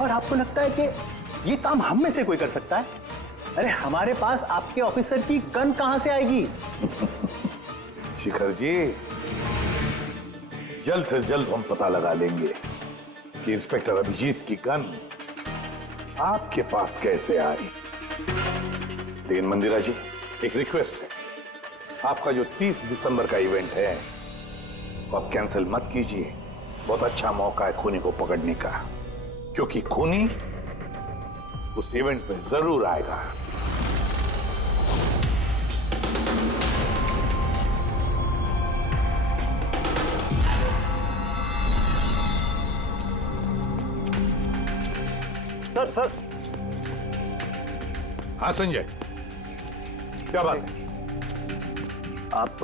और आपको लगता है कि ये काम हम में से कोई कर सकता है? अरे हमारे पास आपके ऑफिसर की गन कहां से आएगी? शिखर जी, जल्द से जल्द हम पता लगा लेंगे कि इंस्पेक्टर अभिजीत की गन आपके पास कैसे आई। लेकिन मंदिरा जी, एक रिक्वेस्ट है, आपका जो 30 दिसंबर का इवेंट है वो आप कैंसिल मत कीजिए। बहुत अच्छा मौका है खूनी को पकड़ने का, क्योंकि खूनी उस इवेंट में जरूर आएगा। सर। हाँ संजय, क्या बात है? आप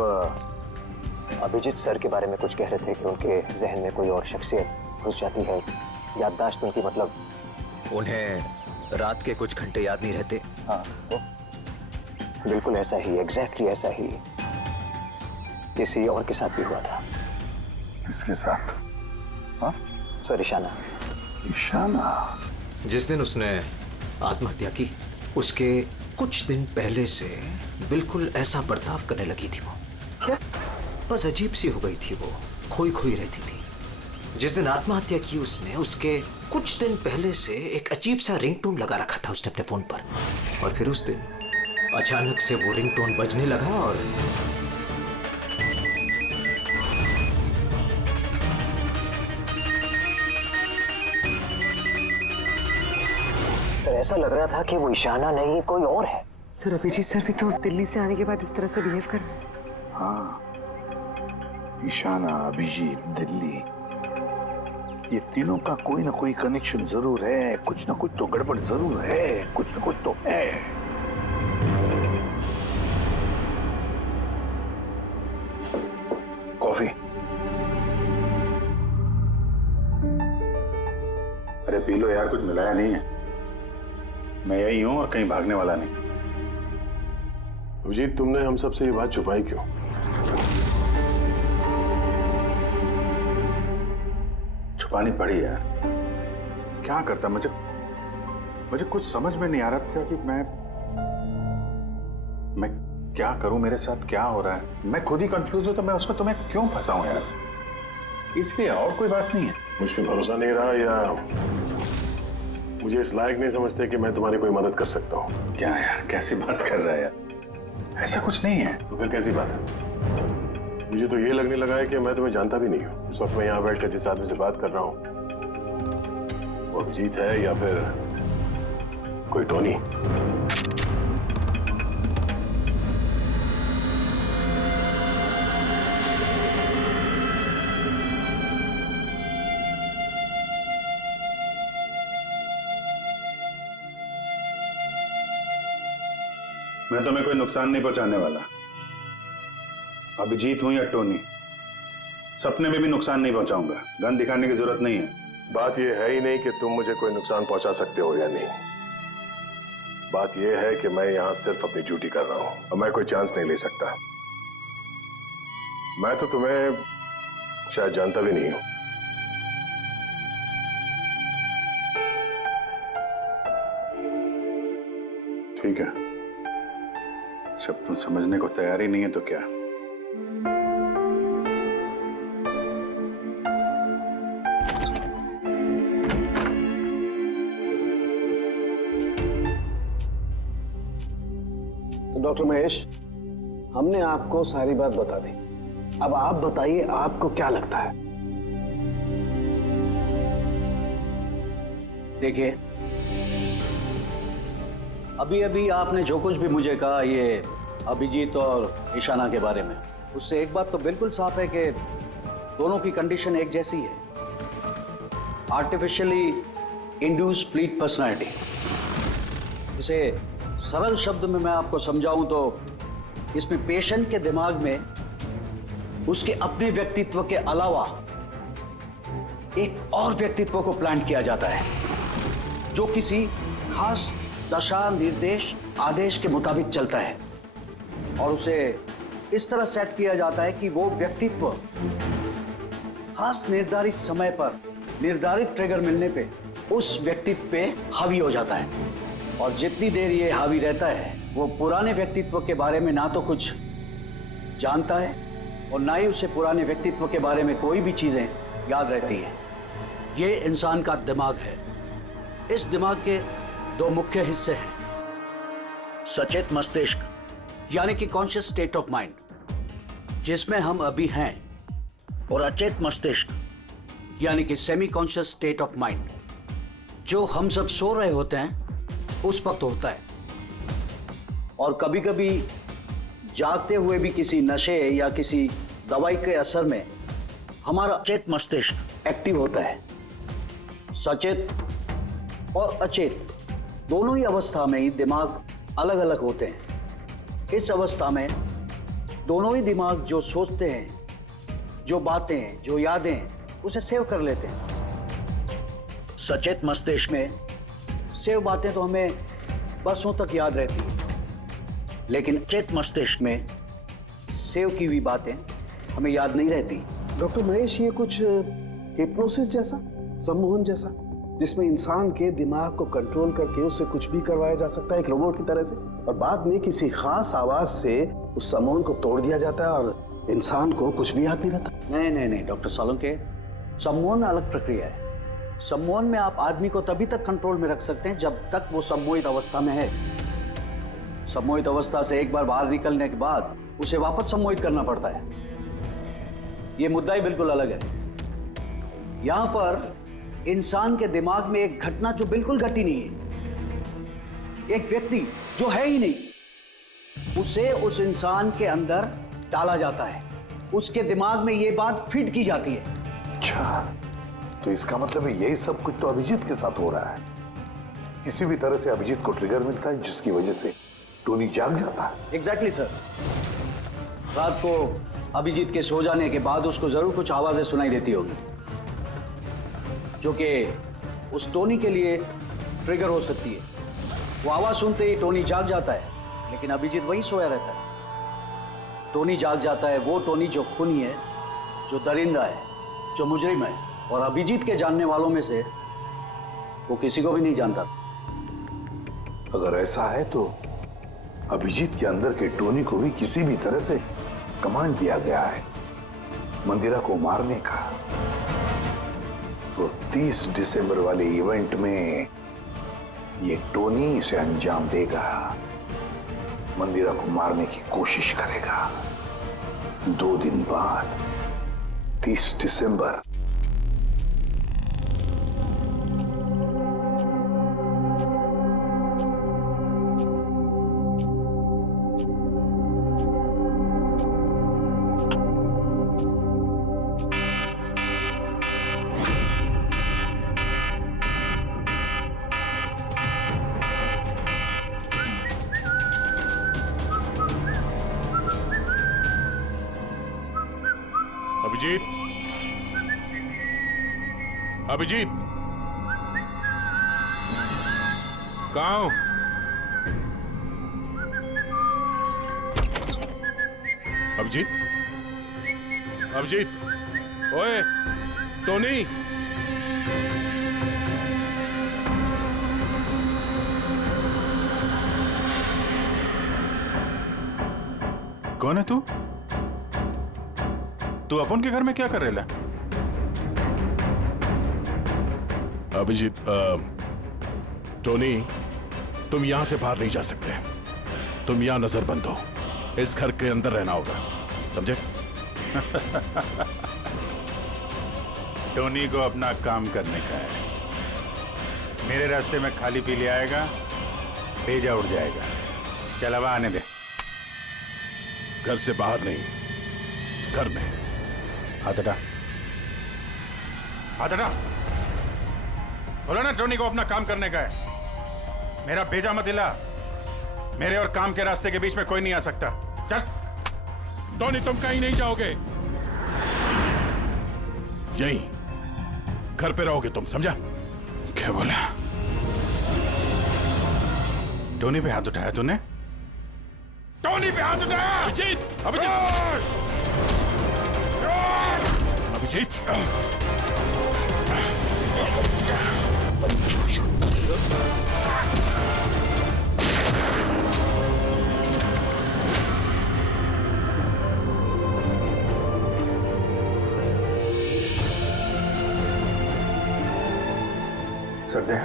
अभिजीत सर के बारे में कुछ कह रहे थे कि उनके जहन में कोई और शख्सियत घुस जाती है, याददाश्त उनकी, मतलब उन्हें रात के कुछ घंटे याद नहीं रहते। हाँ, तो बिल्कुल ऐसा ही, एग्जैक्टली ऐसा ही किसी और के साथ भी हुआ था। किसके साथ? हाँ सर, ईशाना। ईशाना? जिस दिन उसने आत्महत्या की उसके कुछ दिन पहले से बिल्कुल ऐसा बर्ताव करने लगी थी वो। क्या? बस अजीब सी हो गई थी वो, खोई खोई रहती थी। जिस दिन आत्महत्या की उसने, उसके कुछ दिन पहले से एक अजीब सा रिंगटोन लगा रखा था उसने अपने फोन पर, और फिर उस दिन अचानक से वो रिंगटोन बजने लगा और सर ऐसा लग रहा था कि वो ईशाना नहीं कोई और है। सर अभिजीत सर भी तो दिल्ली से आने के बाद इस तरह से बिहेव कर रहे हैं। हाँ, ईशाना, अभिजीत, दिल्ली, ये तीनों का कोई ना कोई कनेक्शन जरूर है। कुछ ना कुछ तो गड़बड़ जरूर है, कुछ ना कुछ तो है। कॉफी? अरे पी लो यार, कुछ मिलाया नहीं है। मैं यही हूं और कहीं भागने वाला नहीं। अभिजीत, तुमने हम सबसे ये बात छुपाई क्यों? छुपानी पड़ी यार, क्या करता। मुझे कुछ समझ में नहीं आ रहा था कि मैं क्या करूं, मेरे साथ क्या हो रहा है। मैं खुद ही कंफ्यूज हूं, तो मैं उसमें तुम्हें क्यों फंसाऊं यार? इसलिए, और कोई बात नहीं है। मुझ पे भरोसा नहीं रहा या मुझे इस लायक नहीं समझते कि मैं तुम्हारी कोई मदद कर सकता हूँ? क्या यार, कैसी बात कर रहा है यार? ऐसा कुछ नहीं है। तो फिर कैसी बात है? मुझे तो ये लगने लगा है कि मैं तुम्हें जानता भी नहीं हूँ। इस वक्त मैं यहाँ बैठकर जिस आदमी से बात कर रहा हूँ वो अभिजीत है या फिर कोई टोनी। मैं तुम्हें कोई नुकसान नहीं पहुंचाने वाला। अभिजीत हूं या टोनी, सपने में भी नुकसान नहीं पहुंचाऊंगा। गन दिखाने की जरूरत नहीं है। बात यह है ही नहीं कि तुम मुझे कोई नुकसान पहुंचा सकते हो या नहीं। बात यह है कि मैं यहां सिर्फ अपनी ड्यूटी कर रहा हूं और मैं कोई चांस नहीं ले सकता। मैं तो तुम्हें शायद जानता भी नहीं हूं। ठीक है, जब तुम समझने को तैयार ही नहीं है तो क्या। तो डॉक्टर महेश, हमने आपको सारी बात बता दी। अब आप बताइए, आपको क्या लगता है? देखिए, अभी अभी आपने जो कुछ भी मुझे कहा ये अभिजीत और ईशाना के बारे में, उससे एक बात तो बिल्कुल साफ है कि दोनों की कंडीशन एक जैसी है। Artificially induce split personality. इसे सरल शब्द में मैं आपको समझाऊं तो इसमें पेशेंट के दिमाग में उसके अपने व्यक्तित्व के अलावा एक और व्यक्तित्व को प्लांट किया जाता है जो किसी खास दशा, निर्देश, आदेश के मुताबिक चलता है और उसे इस तरह सेट किया जाता है कि वो व्यक्तित्व खास निर्धारित समय पर निर्धारित ट्रिगर मिलने पे उस व्यक्तित्व पे हावी हो जाता है। और जितनी देर ये हावी रहता है वो पुराने व्यक्तित्व के बारे में ना तो कुछ जानता है और ना ही उसे पुराने व्यक्तित्व के बारे में कोई भी चीजें याद रहती हैं। ये इंसान का दिमाग है। इस दिमाग के दो मुख्य हिस्से हैं, सचेत मस्तिष्क यानी कि कॉन्शियस स्टेट ऑफ माइंड, जिसमें हम अभी हैं, और अचेत मस्तिष्क यानी कि semi conscious state of mind, जो हम सब सो रहे होते हैं उस वक्त होता है। और कभी कभी जागते हुए भी किसी नशे या किसी दवाई के असर में हमारा अचेत मस्तिष्क एक्टिव होता है। सचेत और अचेत दोनों ही अवस्था में ही दिमाग अलग अलग होते हैं। इस अवस्था में दोनों ही दिमाग जो सोचते हैं, जो बातें, जो यादें, उसे सेव कर लेते हैं। सचेत मस्तिष्क में सेव बातें तो हमें बरसों तक याद रहती हैं, लेकिन अचेत मस्तिष्क में सेव की हुई बातें हमें याद नहीं रहती। डॉक्टर महेश, ये कुछ हिप्नोसिस जैसा, सम्मोहन जैसा, जिसमें इंसान के दिमाग को कंट्रोल करके उससे कुछ भी करवाया जा सकता है एक रोबोट की तरह से, और बाद में किसी खास आवाज से उस सम्मोहन को तोड़ दिया जाता है और इंसान को कुछ भी याद नहीं रहता। नहीं नहीं नहीं डॉक्टर सोलंकी, सम्मोहन अलग प्रक्रिया है। सम्मोहन में आप आदमी को तभी तक कंट्रोल में रख सकते हैं जब तक वो सम्मोहित अवस्था में है। सम्मोहित अवस्था से एक बार बाहर निकलने के बाद उसे वापस सम्मोहित करना पड़ता है। ये मुद्दा ही बिल्कुल अलग है। यहां पर इंसान के दिमाग में एक घटना जो बिल्कुल घटी नहीं है, एक व्यक्ति जो है ही नहीं, उसे उस इंसान के अंदर डाला जाता है। उसके दिमाग में यह बात फिट की जाती है। अच्छा, तो इसका मतलब है यही सब कुछ तो अभिजीत के साथ हो रहा है। किसी भी तरह से अभिजीत को ट्रिगर मिलता है जिसकी वजह से टोनी जाग जाता है। Exactly sir. रात को अभिजीत के सो जाने के बाद उसको जरूर कुछ आवाजें सुनाई देती होगी जो कि उस टोनी के लिए ट्रिगर हो सकती है। वो आवाज सुनते ही टोनी जाग जाता है, लेकिन अभिजीत वहीं सोया रहता है। टोनी जाग जाता है वो टोनी जो खूनी है, जो दरिंदा है, जो मुजरिम है, और अभिजीत के जानने वालों में से वो किसी को भी नहीं जानता। अगर ऐसा है तो अभिजीत के अंदर के टोनी को भी किसी भी तरह से कमांड दिया गया है मंदिरा को मारने का। तो 30 दिसंबर वाले इवेंट में ये टोनी इसे अंजाम देगा, मंदिरा को मारने की कोशिश करेगा। 2 दिन बाद 30 दिसंबर। अभिजीत, अभिजीत, कहाँ हो? अभिजीत, अभिजीत, ओए, टोनी। कौन है तू? तू अपन के घर में क्या कर रहे ला? अभिजीत, टोनी, तुम यहां से बाहर नहीं जा सकते। तुम यहां नजरबंद हो। इस घर के अंदर रहना होगा, समझे? टोनी को अपना काम करने का है। मेरे रास्ते में खाली पीली आएगा, भेजा उड़ जाएगा। चल अब आने दे। घर से बाहर नहीं, घर में। हाथ हटा, हाथ हटा। बोलो ना टोनी को अपना काम करने का है। मेरा भेजा मत हिला। मेरे और काम के रास्ते के बीच में कोई नहीं आ सकता। चल। टोनी, तुम कहीं नहीं जाओगे। यहीं घर पे रहोगे तुम, समझा? क्या बोला? टोनी पे हाथ उठाया तूने? टोनी पे हाथ उठाया? अभिजीत, अभिजीत, अभिजीत। सरदे,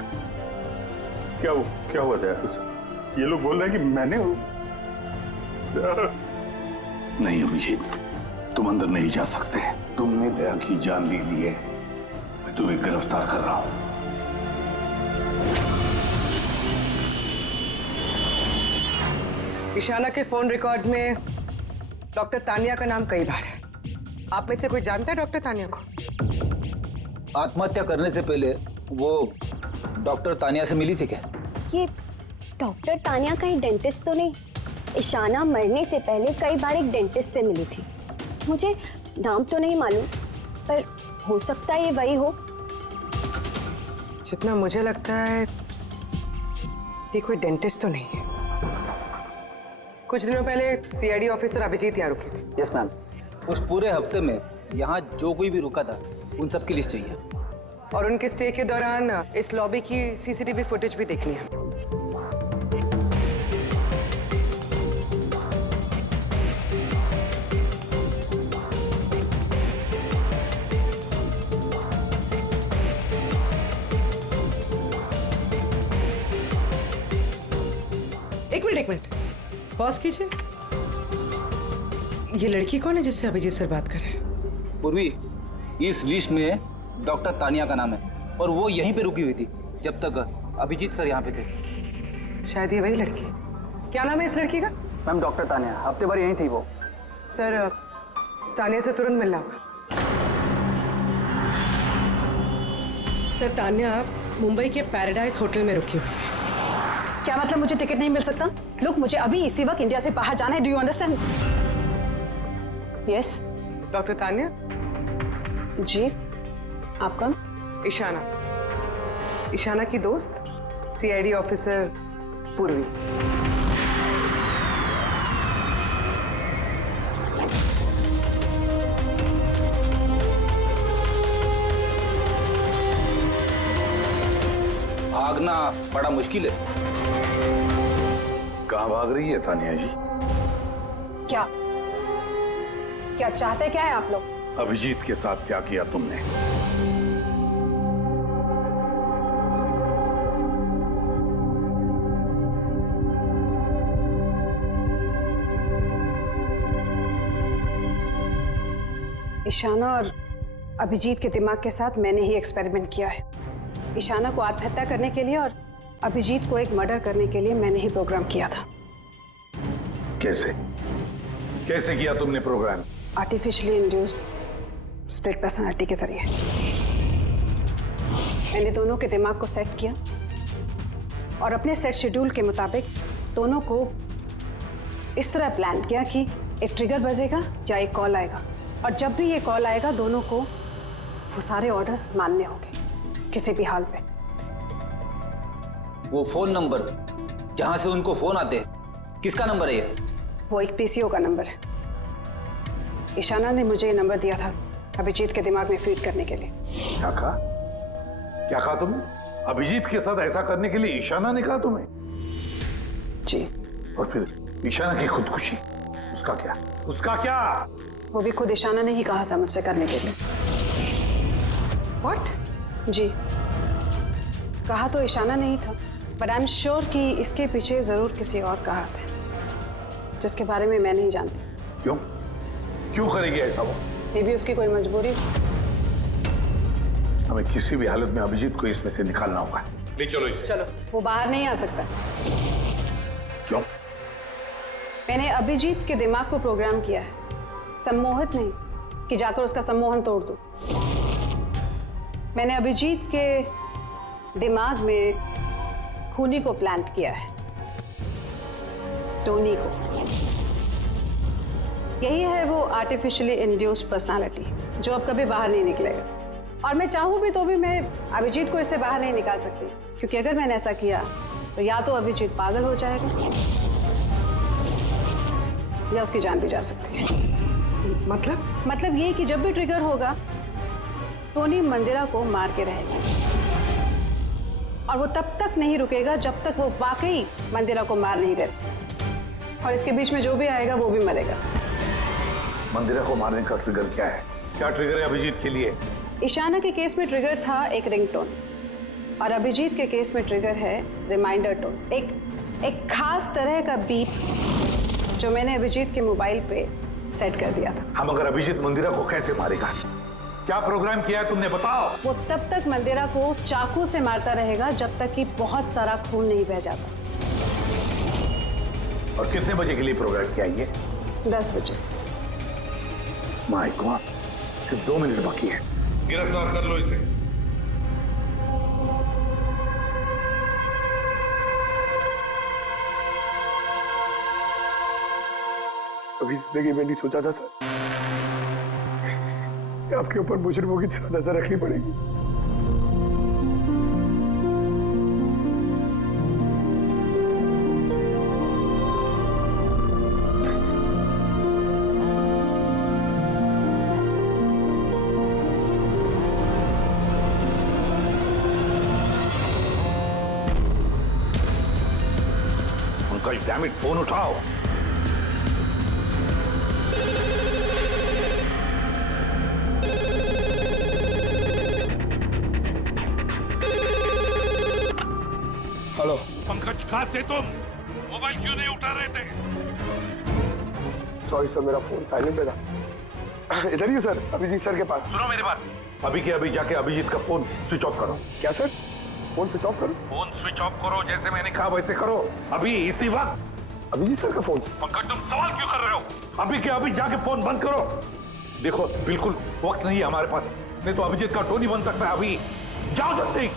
क्या हुआ था? ये लोग बोल रहे हैं कि मैंने। नहीं अभिजीत, तुम अंदर नहीं जा सकते। तुमने दया की जान ले ली है। मैं तुम्हें गिरफ्तार कर रहा हूं। ईशाना के फोन रिकॉर्ड्स में डॉक्टर तानिया का नाम कई बार है। आप में से कोई जानता है डॉक्टर तानिया को? आत्महत्या करने से पहले वो डॉक्टर तानिया से मिली थी क्या? ये डॉक्टर तानिया कहीं डेंटिस्ट तो नहीं? ईशाना मरने से पहले कई बार एक डेंटिस्ट से मिली थी। मुझे नाम तो नहीं मालूम, पर हो सकता है ये वही हो। जितना मुझे लगता है ये कोई डेंटिस्ट तो नहीं है। कुछ दिनों पहले सीआईडी ऑफिसर अभिजीत यहाँ रुके थे। Yes ma'am. उस पूरे हफ्ते में यहाँ जो कोई भी रुका था उन सब की लिस्ट चाहिए। और उनके स्टे के दौरान इस लॉबी की सीसीटीवी फुटेज भी देखनी है। एक मिनट पॉज कीजिए। ये लड़की कौन है जिससे अभिजीत सर बात कर रहे हैं? पूर्वी, इस लिस्ट में डॉक्टर तानिया का नाम है और वो यहीं पे रुकी हुई थी जब तक अभिजीत सर यहाँ पे थे। शायद ये वही लड़की। क्या नाम है इस लड़की का? मैम डॉक्टर तानिया, हफ्ते भर यहीं थी वो। सर, तानिया से तुरंत मिलना होगा। सर, तानिया मुंबई के पैराडाइज होटल में रुकी हुई है। क्या मतलब मुझे टिकट नहीं मिल सकता? लुक, मुझे अभी इसी वक्त इंडिया से बाहर जाना है। Do you understand? Yes. Doctor Tania? जी, आप कौन? ईशाना, ईशाना की दोस्त, सीआईडी ऑफिसर पूर्वी। भागना बड़ा मुश्किल है। कहाँ भाग रही है तानिया जी? क्या क्या चाहते क्या है आप लोग? अभिजीत के साथ क्या किया तुमने? ईशाना और अभिजीत के दिमाग के साथ मैंने ही एक्सपेरिमेंट किया है। ईशाना को आत्महत्या करने के लिए और अभिजीत को एक मर्डर करने के लिए मैंने ही प्रोग्राम किया था। कैसे कैसे किया तुमने programme? Artificially induced split personality के जरिए मैंने दोनों के दिमाग को सेट किया और अपने सेट शेड्यूल के मुताबिक दोनों को इस तरह प्लान किया कि एक ट्रिगर बजेगा या एक कॉल आएगा, और जब भी ये कॉल आएगा दोनों को वो सारे ऑर्डर्स मानने होंगे किसी भी हाल पे। वो फोन नंबर जहां से उनको फोन आते हैं, किसका नंबर है ये? वो एक पीसीओ का नंबर है। ईशाना ने मुझे ये नंबर दिया था अभिजीत के दिमाग में फीड करने के लिए। क्या कहा तुमने? अभिजीत के साथ ऐसा करने के लिए ईशाना ने कहा तुम्हें? जी। और फिर ईशाना की खुदकुशी, उसका क्या? वो भी खुद ईशाना ने ही कहा था मुझसे करने के लिए। What? जी, कहा तो ईशाना ने ही था, बट आई एम श्योर कि इसके पीछे जरूर किसी और का हाथ है जिसके बारे में मैं नहीं जानती। क्यों करेगी ऐसा वो? ये भी उसकी कोई मजबूरी। हमें किसी भी हालत में अभिजीत को इसमें से निकालना होगा। ले चलो इसे। चलो। वो बाहर नहीं आ सकता। क्यों? मैंने अभिजीत के दिमाग को प्रोग्राम किया है, सम्मोहित नहीं कि जाकर उसका सम्मोहन तोड़ दूं। मैंने अभिजीत के दिमाग में खूनी को प्लांट किया है, टोनी को। यही है वो आर्टिफिशियली इंड्यूस्ड पर्सनालिटी जो अब कभी बाहर नहीं निकलेगा। और मैं चाहूं भी तो भी मैं अभिजीत को इससे बाहर नहीं निकाल सकती, क्योंकि अगर मैंने ऐसा किया तो या तो अभिजीत पागल हो जाएगा या उसकी जान भी जा सकती है। मतलब ये कि जब भी ट्रिगर होगा टोनी मंदिरा को मार के रहेगा, और वो तब तक नहीं रुकेगा जब तक वो वाकई मंदिरा को मार नहीं देता, और इसके बीच में जो भी आएगा वो भी मरेगा। मंदिरा को मारने का ट्रिगर क्या है? क्या ट्रिगर है अभिजीत के लिए? ईशाना के केस में ट्रिगर था एक रिंगटोन, और अभिजीत के केस में ट्रिगर है रिमाइंडर टोन, एक खास तरह का बीप जो मैंने अभिजीत के मोबाइल पे सेट कर दिया था। हम अगर अभिजीत मंदिरा को कैसे मारेगा? क्या प्रोग्राम किया है तुमने, बताओ। वो तब तक मंदिरा को चाकू से मारता रहेगा जब तक कि बहुत सारा खून नहीं बह जाता। और कितने बजे के लिए प्रोग्राम किया ये? 10 बजे। माय गॉड, सिर्फ 2 मिनट बाकी है। गिरफ्तार कर लो इसे। कभी जिंदगी में नहीं सोचा था सर कि आपके ऊपर मुजरिमों की तरह नजर रखनी पड़ेगी। उनका डैम इट फोन उठाओ। हेलो पंकज, कहाँ थे तुम? मोबाइल क्यों नहीं उठा रहे थे? सॉरी सर, मेरा फोन साइलेंट पे था। इधर ही हूँ सर, अभिजीत सर के पास। सुनो मेरी बात, अभी के अभी जाके अभिजीत का फोन स्विच ऑफ करो। क्या सर? फोन स्विच ऑफ करो? फोन स्विच ऑफ करो, जैसे मैंने कहा वैसे करो, अभी इसी वक्त। अभिजीत सर का फोन? पंकज, तुम सवाल क्यों कर रहे हो? अभी के अभी जाके फोन बंद करो। देखो, बिल्कुल वक्त नहीं है हमारे पास, नहीं तो अभिजीत का टोनी बन सकता है। अभी जाओ जल्दी।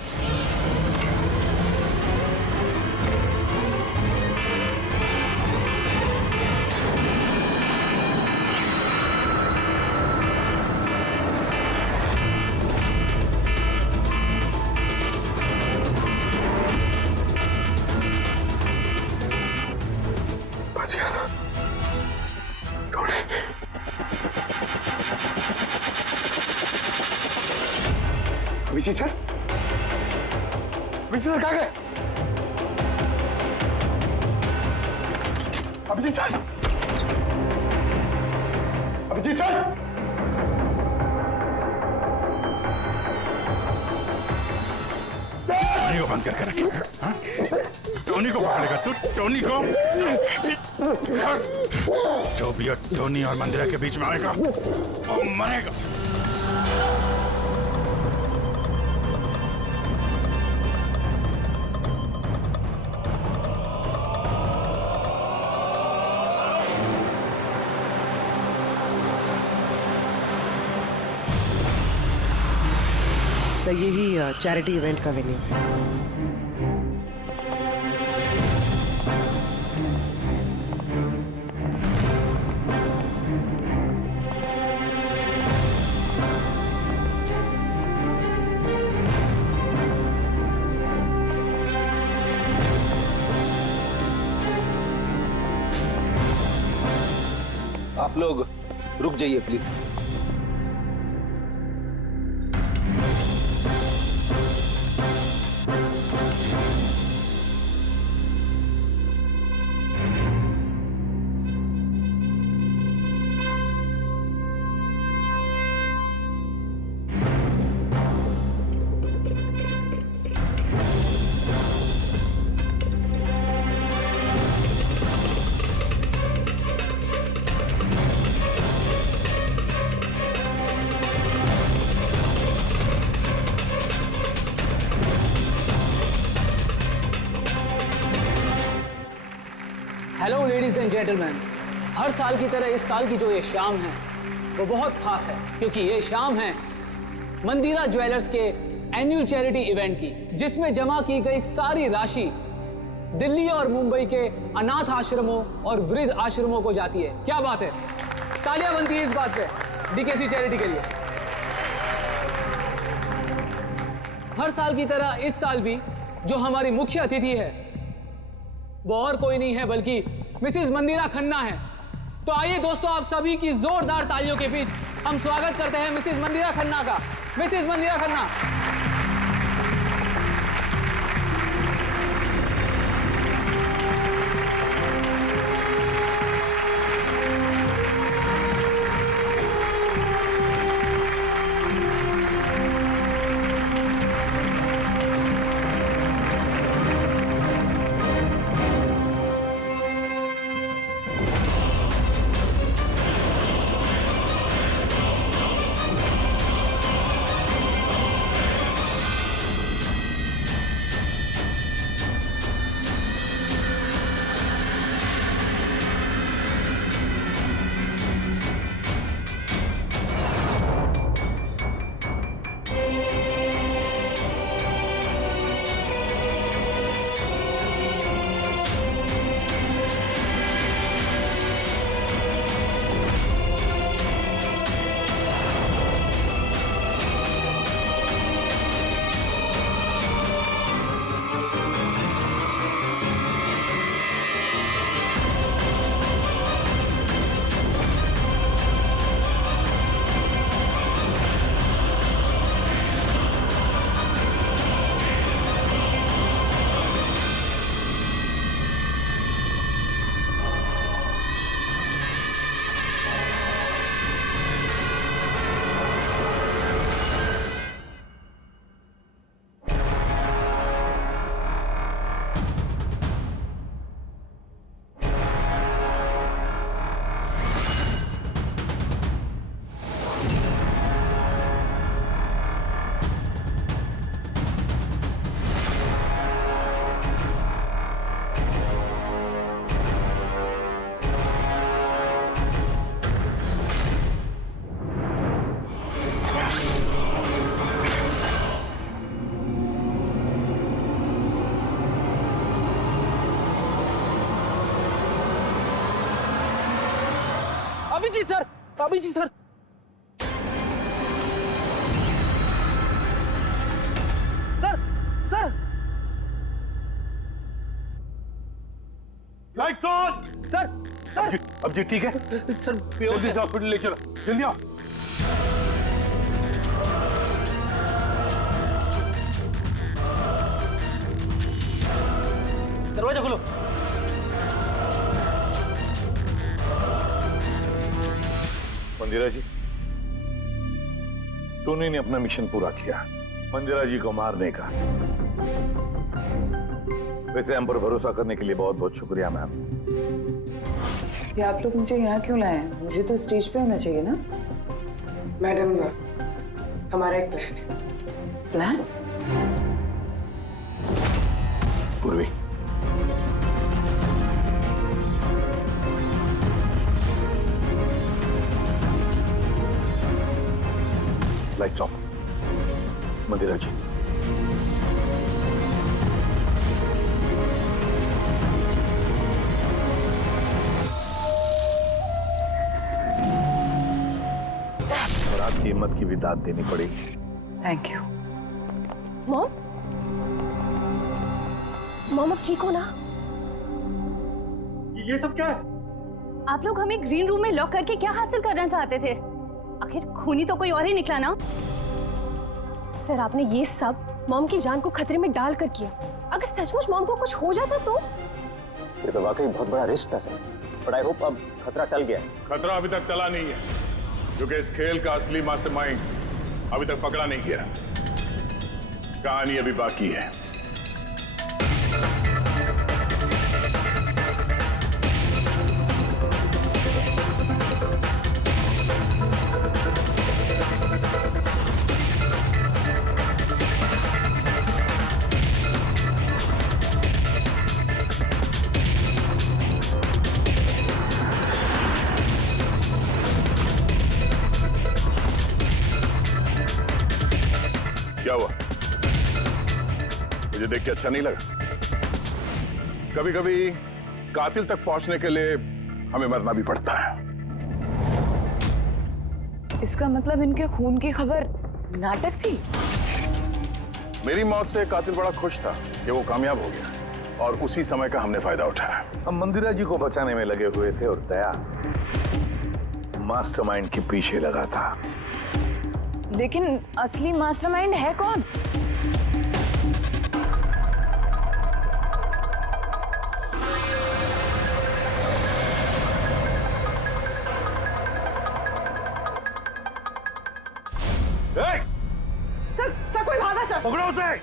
बस गया ना Tony. Abhijeet sir, Abhijeet sir कहाँ गए? अभिजीत सर, अभिजीत सर, बंद करके रखिए। टोनी को पकड़ेगा तू? टोनी को? जो भी टोनी और मंदिरा के बीच में आएगा वो मरेगा। सर यही चैरिटी इवेंट का वेन्यू है। आप लोग रुक जाइए please. Hello ladies and gentleman, हर साल की तरह इस साल की जो ये शाम है वो बहुत खास है, क्योंकि ये शाम है मंदिरा ज्वेलर्स के एनुअल चैरिटी इवेंट की, जिसमें जमा की गई सारी राशि दिल्ली और मुंबई के अनाथ आश्रमों और वृद्ध आश्रमों को जाती है। क्या बात है, तालियां बनती है इस बात पे डीकेसी चैरिटी के लिए। हर साल की तरह इस साल भी जो हमारी मुख्य अतिथि है वो और कोई नहीं है बल्कि मिसेस मंदिरा खन्ना है। तो आइए दोस्तों, आप सभी की जोरदार तालियों के बीच हम स्वागत करते हैं मिसेस मंदिरा खन्ना का। Mrs Mandira Khanna. Abhijeet sir, Abhijeet sir. Sir, sir. Sir, sir. अब जी ठीक है सर, जल्दी से हॉस्पिटल ले चलो, जल्दी आओ। दरवाजा खोलो। मंदिरा जी, टोनी ने अपना मिशन पूरा किया, मंदिरा जी को मारने का। वैसे हम पर भरोसा करने के लिए बहुत बहुत शुक्रिया मैम। ये आप लोग मुझे यहाँ क्यों लाए हैं? मुझे तो स्टेज पे होना चाहिए ना। मैडम, हमारा एक प्लान है। प्लान? पूर्वी, लाइट्स ऑफ। मंदिरा जी, और आपकी हिम्मत की भी दाद देनी पड़ेगी। Thank you. मॉम, मॉम अब ठीक हो ना? ये सब क्या है? आप लोग हमें ग्रीन रूम में लॉक करके क्या हासिल करना चाहते थे? आखिर खूनी तो कोई और ही निकला ना। सर, आपने ये सब मॉम की जान को खतरे में डालकर किया। अगर सचमुच मॉम को कुछ हो जाता तो? ये तो वाकई बहुत बड़ा रिस्क था सर, बट आई होप अब खतरा टल गया। खतरा अभी तक टला नहीं है, क्योंकि इस खेल का असली मास्टरमाइंड अभी तक पकड़ा नहीं गया। कहानी अभी बाकी है। क्या हुआ? मुझे देख के अच्छा नहीं लगा? कभी कभी कातिल तक पहुंचने के लिए हमें मरना भी पड़ता है। इसका मतलब इनके खून की खबर नाटक थी? मेरी मौत से कातिल बड़ा खुश था कि वो कामयाब हो गया, और उसी समय का हमने फायदा उठाया। हम मंदिरा जी को बचाने में लगे हुए थे और दया मास्टरमाइंड के पीछे लगा था। लेकिन असली मास्टरमाइंड है कौन? सर, कोई भागा सर। पकड़ो उसे।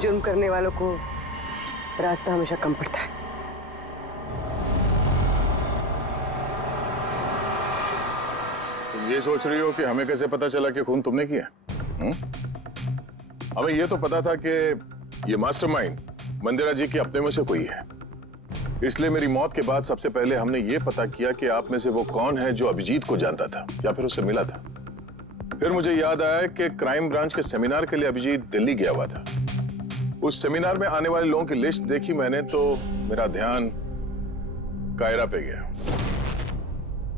जुर्म करने वालों को रास्ता हमेशा कम पड़ता है। तुम ये सोच रही हो कि हमें कैसे पता चला कि खून तुमने किया? हमें ये तो पता था कि ये मास्टरमाइंड मंदिरा जी के अपने में से कोई है। इसलिए मेरी मौत के बाद सबसे पहले हमने ये पता किया कि आप में से वो कौन है जो अभिजीत को जानता था या फिर उससे मिला था। फिर मुझे याद आया कि क्राइम ब्रांच के सेमिनार के लिए अभिजीत दिल्ली गया हुआ था। उस सेमिनार में आने वाले लोगों की लिस्ट देखी मैंने तो मेरा ध्यान कायरा पे गया।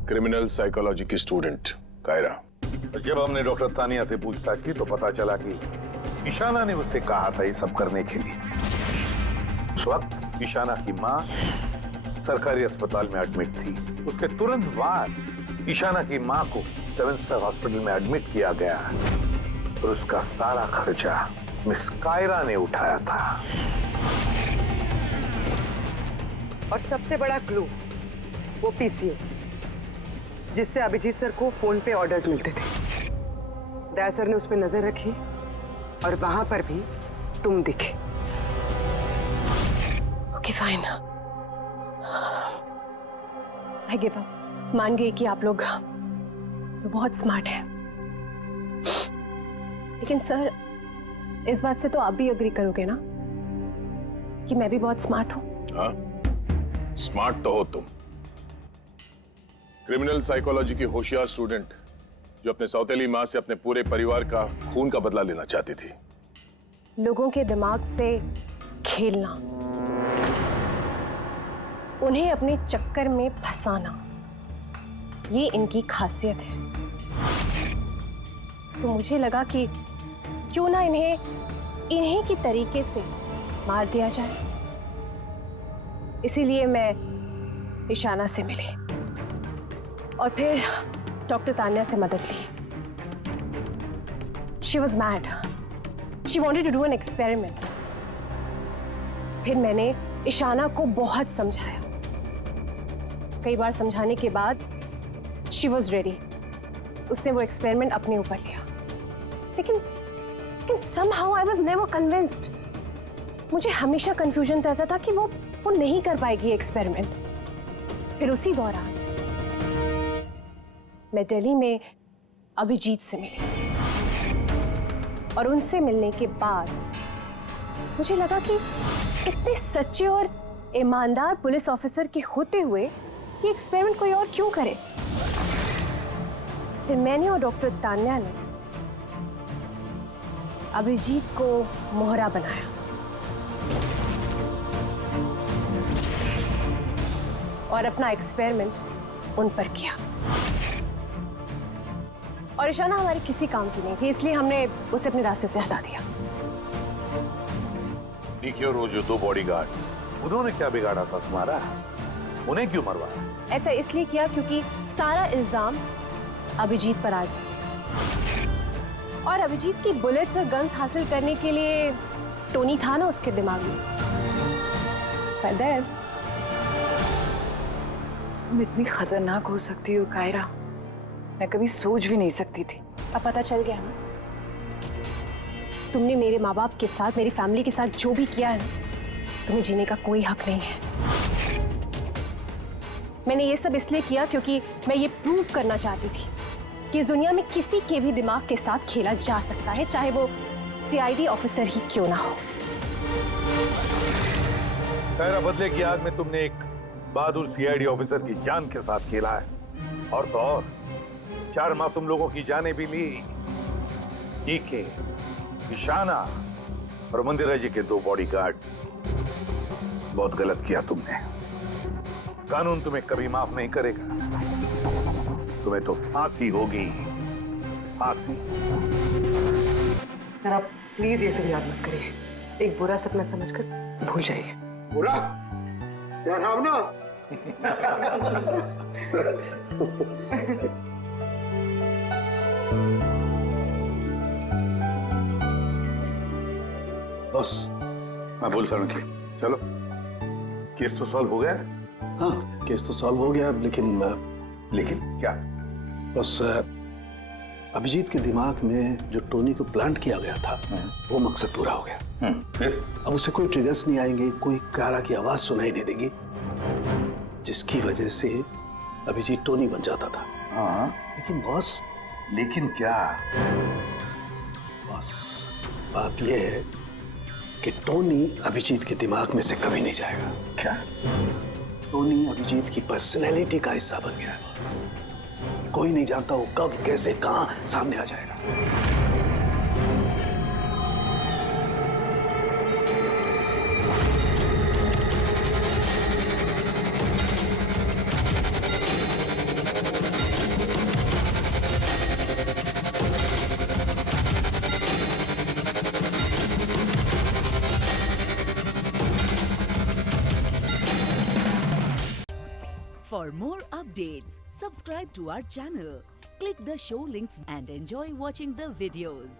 क्रिमिनल साइकोलॉजी की स्टूडेंट कायरा। जब हमने डॉक्टर तानिया से पूछताछ की तो पता चला कि ईशाना ने उससे कहा था ये सब करने के लिए। उस वक्त ईशाना की माँ सरकारी अस्पताल में एडमिट थी। उसके तुरंत बाद ईशाना की माँ को 7 स्टार हॉस्पिटल में एडमिट किया गया और उसका सारा खर्चा मिस कायरा ने उठाया था। और सबसे बड़ा क्लू वो पीसीओ, जिससे अभिजीत सर को फोन पे ऑर्डर्स मिलते थे। दया सर ने उस पर नजर रखी और वहां पर भी तुम दिखे। Okay fine, I give up. मान गई कि आप लोग बहुत स्मार्ट हैं, लेकिन सर इस बात से तो आप भी एग्री करोगे ना कि मैं भी बहुत स्मार्ट हूँ। हाँ, स्मार्ट तो हो तुम। क्रिमिनल साइकोलॉजी की होशियार स्टूडेंट जो अपने सौतेली माँ से अपने पूरे परिवार का खून का बदला लेना चाहती थी। लोगों के दिमाग से खेलना, उन्हें अपने चक्कर में फंसाना, ये इनकी खासियत है। तो मुझे लगा कि क्यों ना इन्हीं की तरीके से मार दिया जाए। इसीलिए मैं ईशाना से मिली और फिर डॉक्टर तान्या से मदद ली। She was mad. She wanted to do an experiment. फिर मैंने ईशाना को बहुत समझाया। कई बार समझाने के बाद she was ready. उसने वो एक्सपेरिमेंट अपने ऊपर लिया। लेकिन somehow I was never convinced. मुझे हमेशा कंफ्यूजन रहता था कि वो नहीं कर पाएगी एक्सपेरिमेंट। फिर उसी दौरान मैं दिल्ली में अभिजीत से मिली और उनसे मिलने के बाद मुझे लगा कि इतने सच्चे और ईमानदार पुलिस ऑफिसर के होते हुए ये एक्सपेरिमेंट कोई और क्यों करे। फिर मैंने और डॉक्टर तान्या ने अभिजीत को मोहरा बनाया और अपना एक्सपेरिमेंट उन पर किया। और ईशाना हमारे किसी काम की नहीं थी, इसलिए हमने उसे अपने रास्ते से हटा दिया। देखिए, और वो जो 2 बॉडीगार्ड, उन्होंने क्या बिगाड़ा था तुम्हारा? उन्हें क्यों मरवाया? ऐसा इसलिए किया क्योंकि सारा इल्जाम अभिजीत पर आ जाए और अभिजीत की बुलेट्स और गन्स हासिल करने के लिए टोनी था ना उसके दिमाग में। तुम इतनी खतरनाक हो सकती हो कायरा, मैं कभी सोच भी नहीं सकती थी। अब पता चल गया ना, तुमने मेरे माँ बाप के साथ, मेरी फैमिली के साथ जो भी किया है, तुम्हें जीने का कोई हक नहीं है। मैंने ये सब इसलिए किया क्योंकि मैं ये प्रूव करना चाहती थी कि इस दुनिया में किसी के भी दिमाग के साथ खेला जा सकता है, चाहे वो सीआईडी ऑफिसर ही क्यों ना हो। कायरा, बदले की आग में तुमने एक बहादुर सीआईडी ऑफिसर की जान के साथ खेला है और तो और 4 मासूम लोगों की जानें भी ली। डीके, ईशाना और मंदिरा जी के 2 बॉडीगार्ड। बहुत गलत किया तुमने। कानून तुम्हें कभी माफ नहीं करेगा। तुम्हें तो फांसी होगी, फांसी। जरा प्लीज ये सब याद मत करिए। एक बुरा सपना समझकर भूल जाइए। बुरा? डरावना? बस मैं बोलता हूँ कि चलो, केस तो सॉल्व हो गया। हाँ, केस तो सॉल्व हो गया, लेकिन क्या? बस अभिजीत के दिमाग में जो टोनी को प्लांट किया गया था, वो मकसद पूरा हो गया। फिर अब उसे कोई ट्रिगर्स नहीं आएंगे, कोई कारा की आवाज सुनाई नहीं देगी, जिसकी वजह से अभिजीत टोनी बन जाता था। हाँ, लेकिन बॉस, लेकिन क्या? बॉस, बात यह है कि टोनी अभिजीत के दिमाग में से कभी नहीं जाएगा। क्या? टोनी अभिजीत की पर्सनैलिटी का हिस्सा बन गया है बॉस। कोई नहीं जानता वो कब, कैसे, कहां सामने आ जाएगा। For more updates, subscribe to our channel, click the show links and enjoy watching the videos.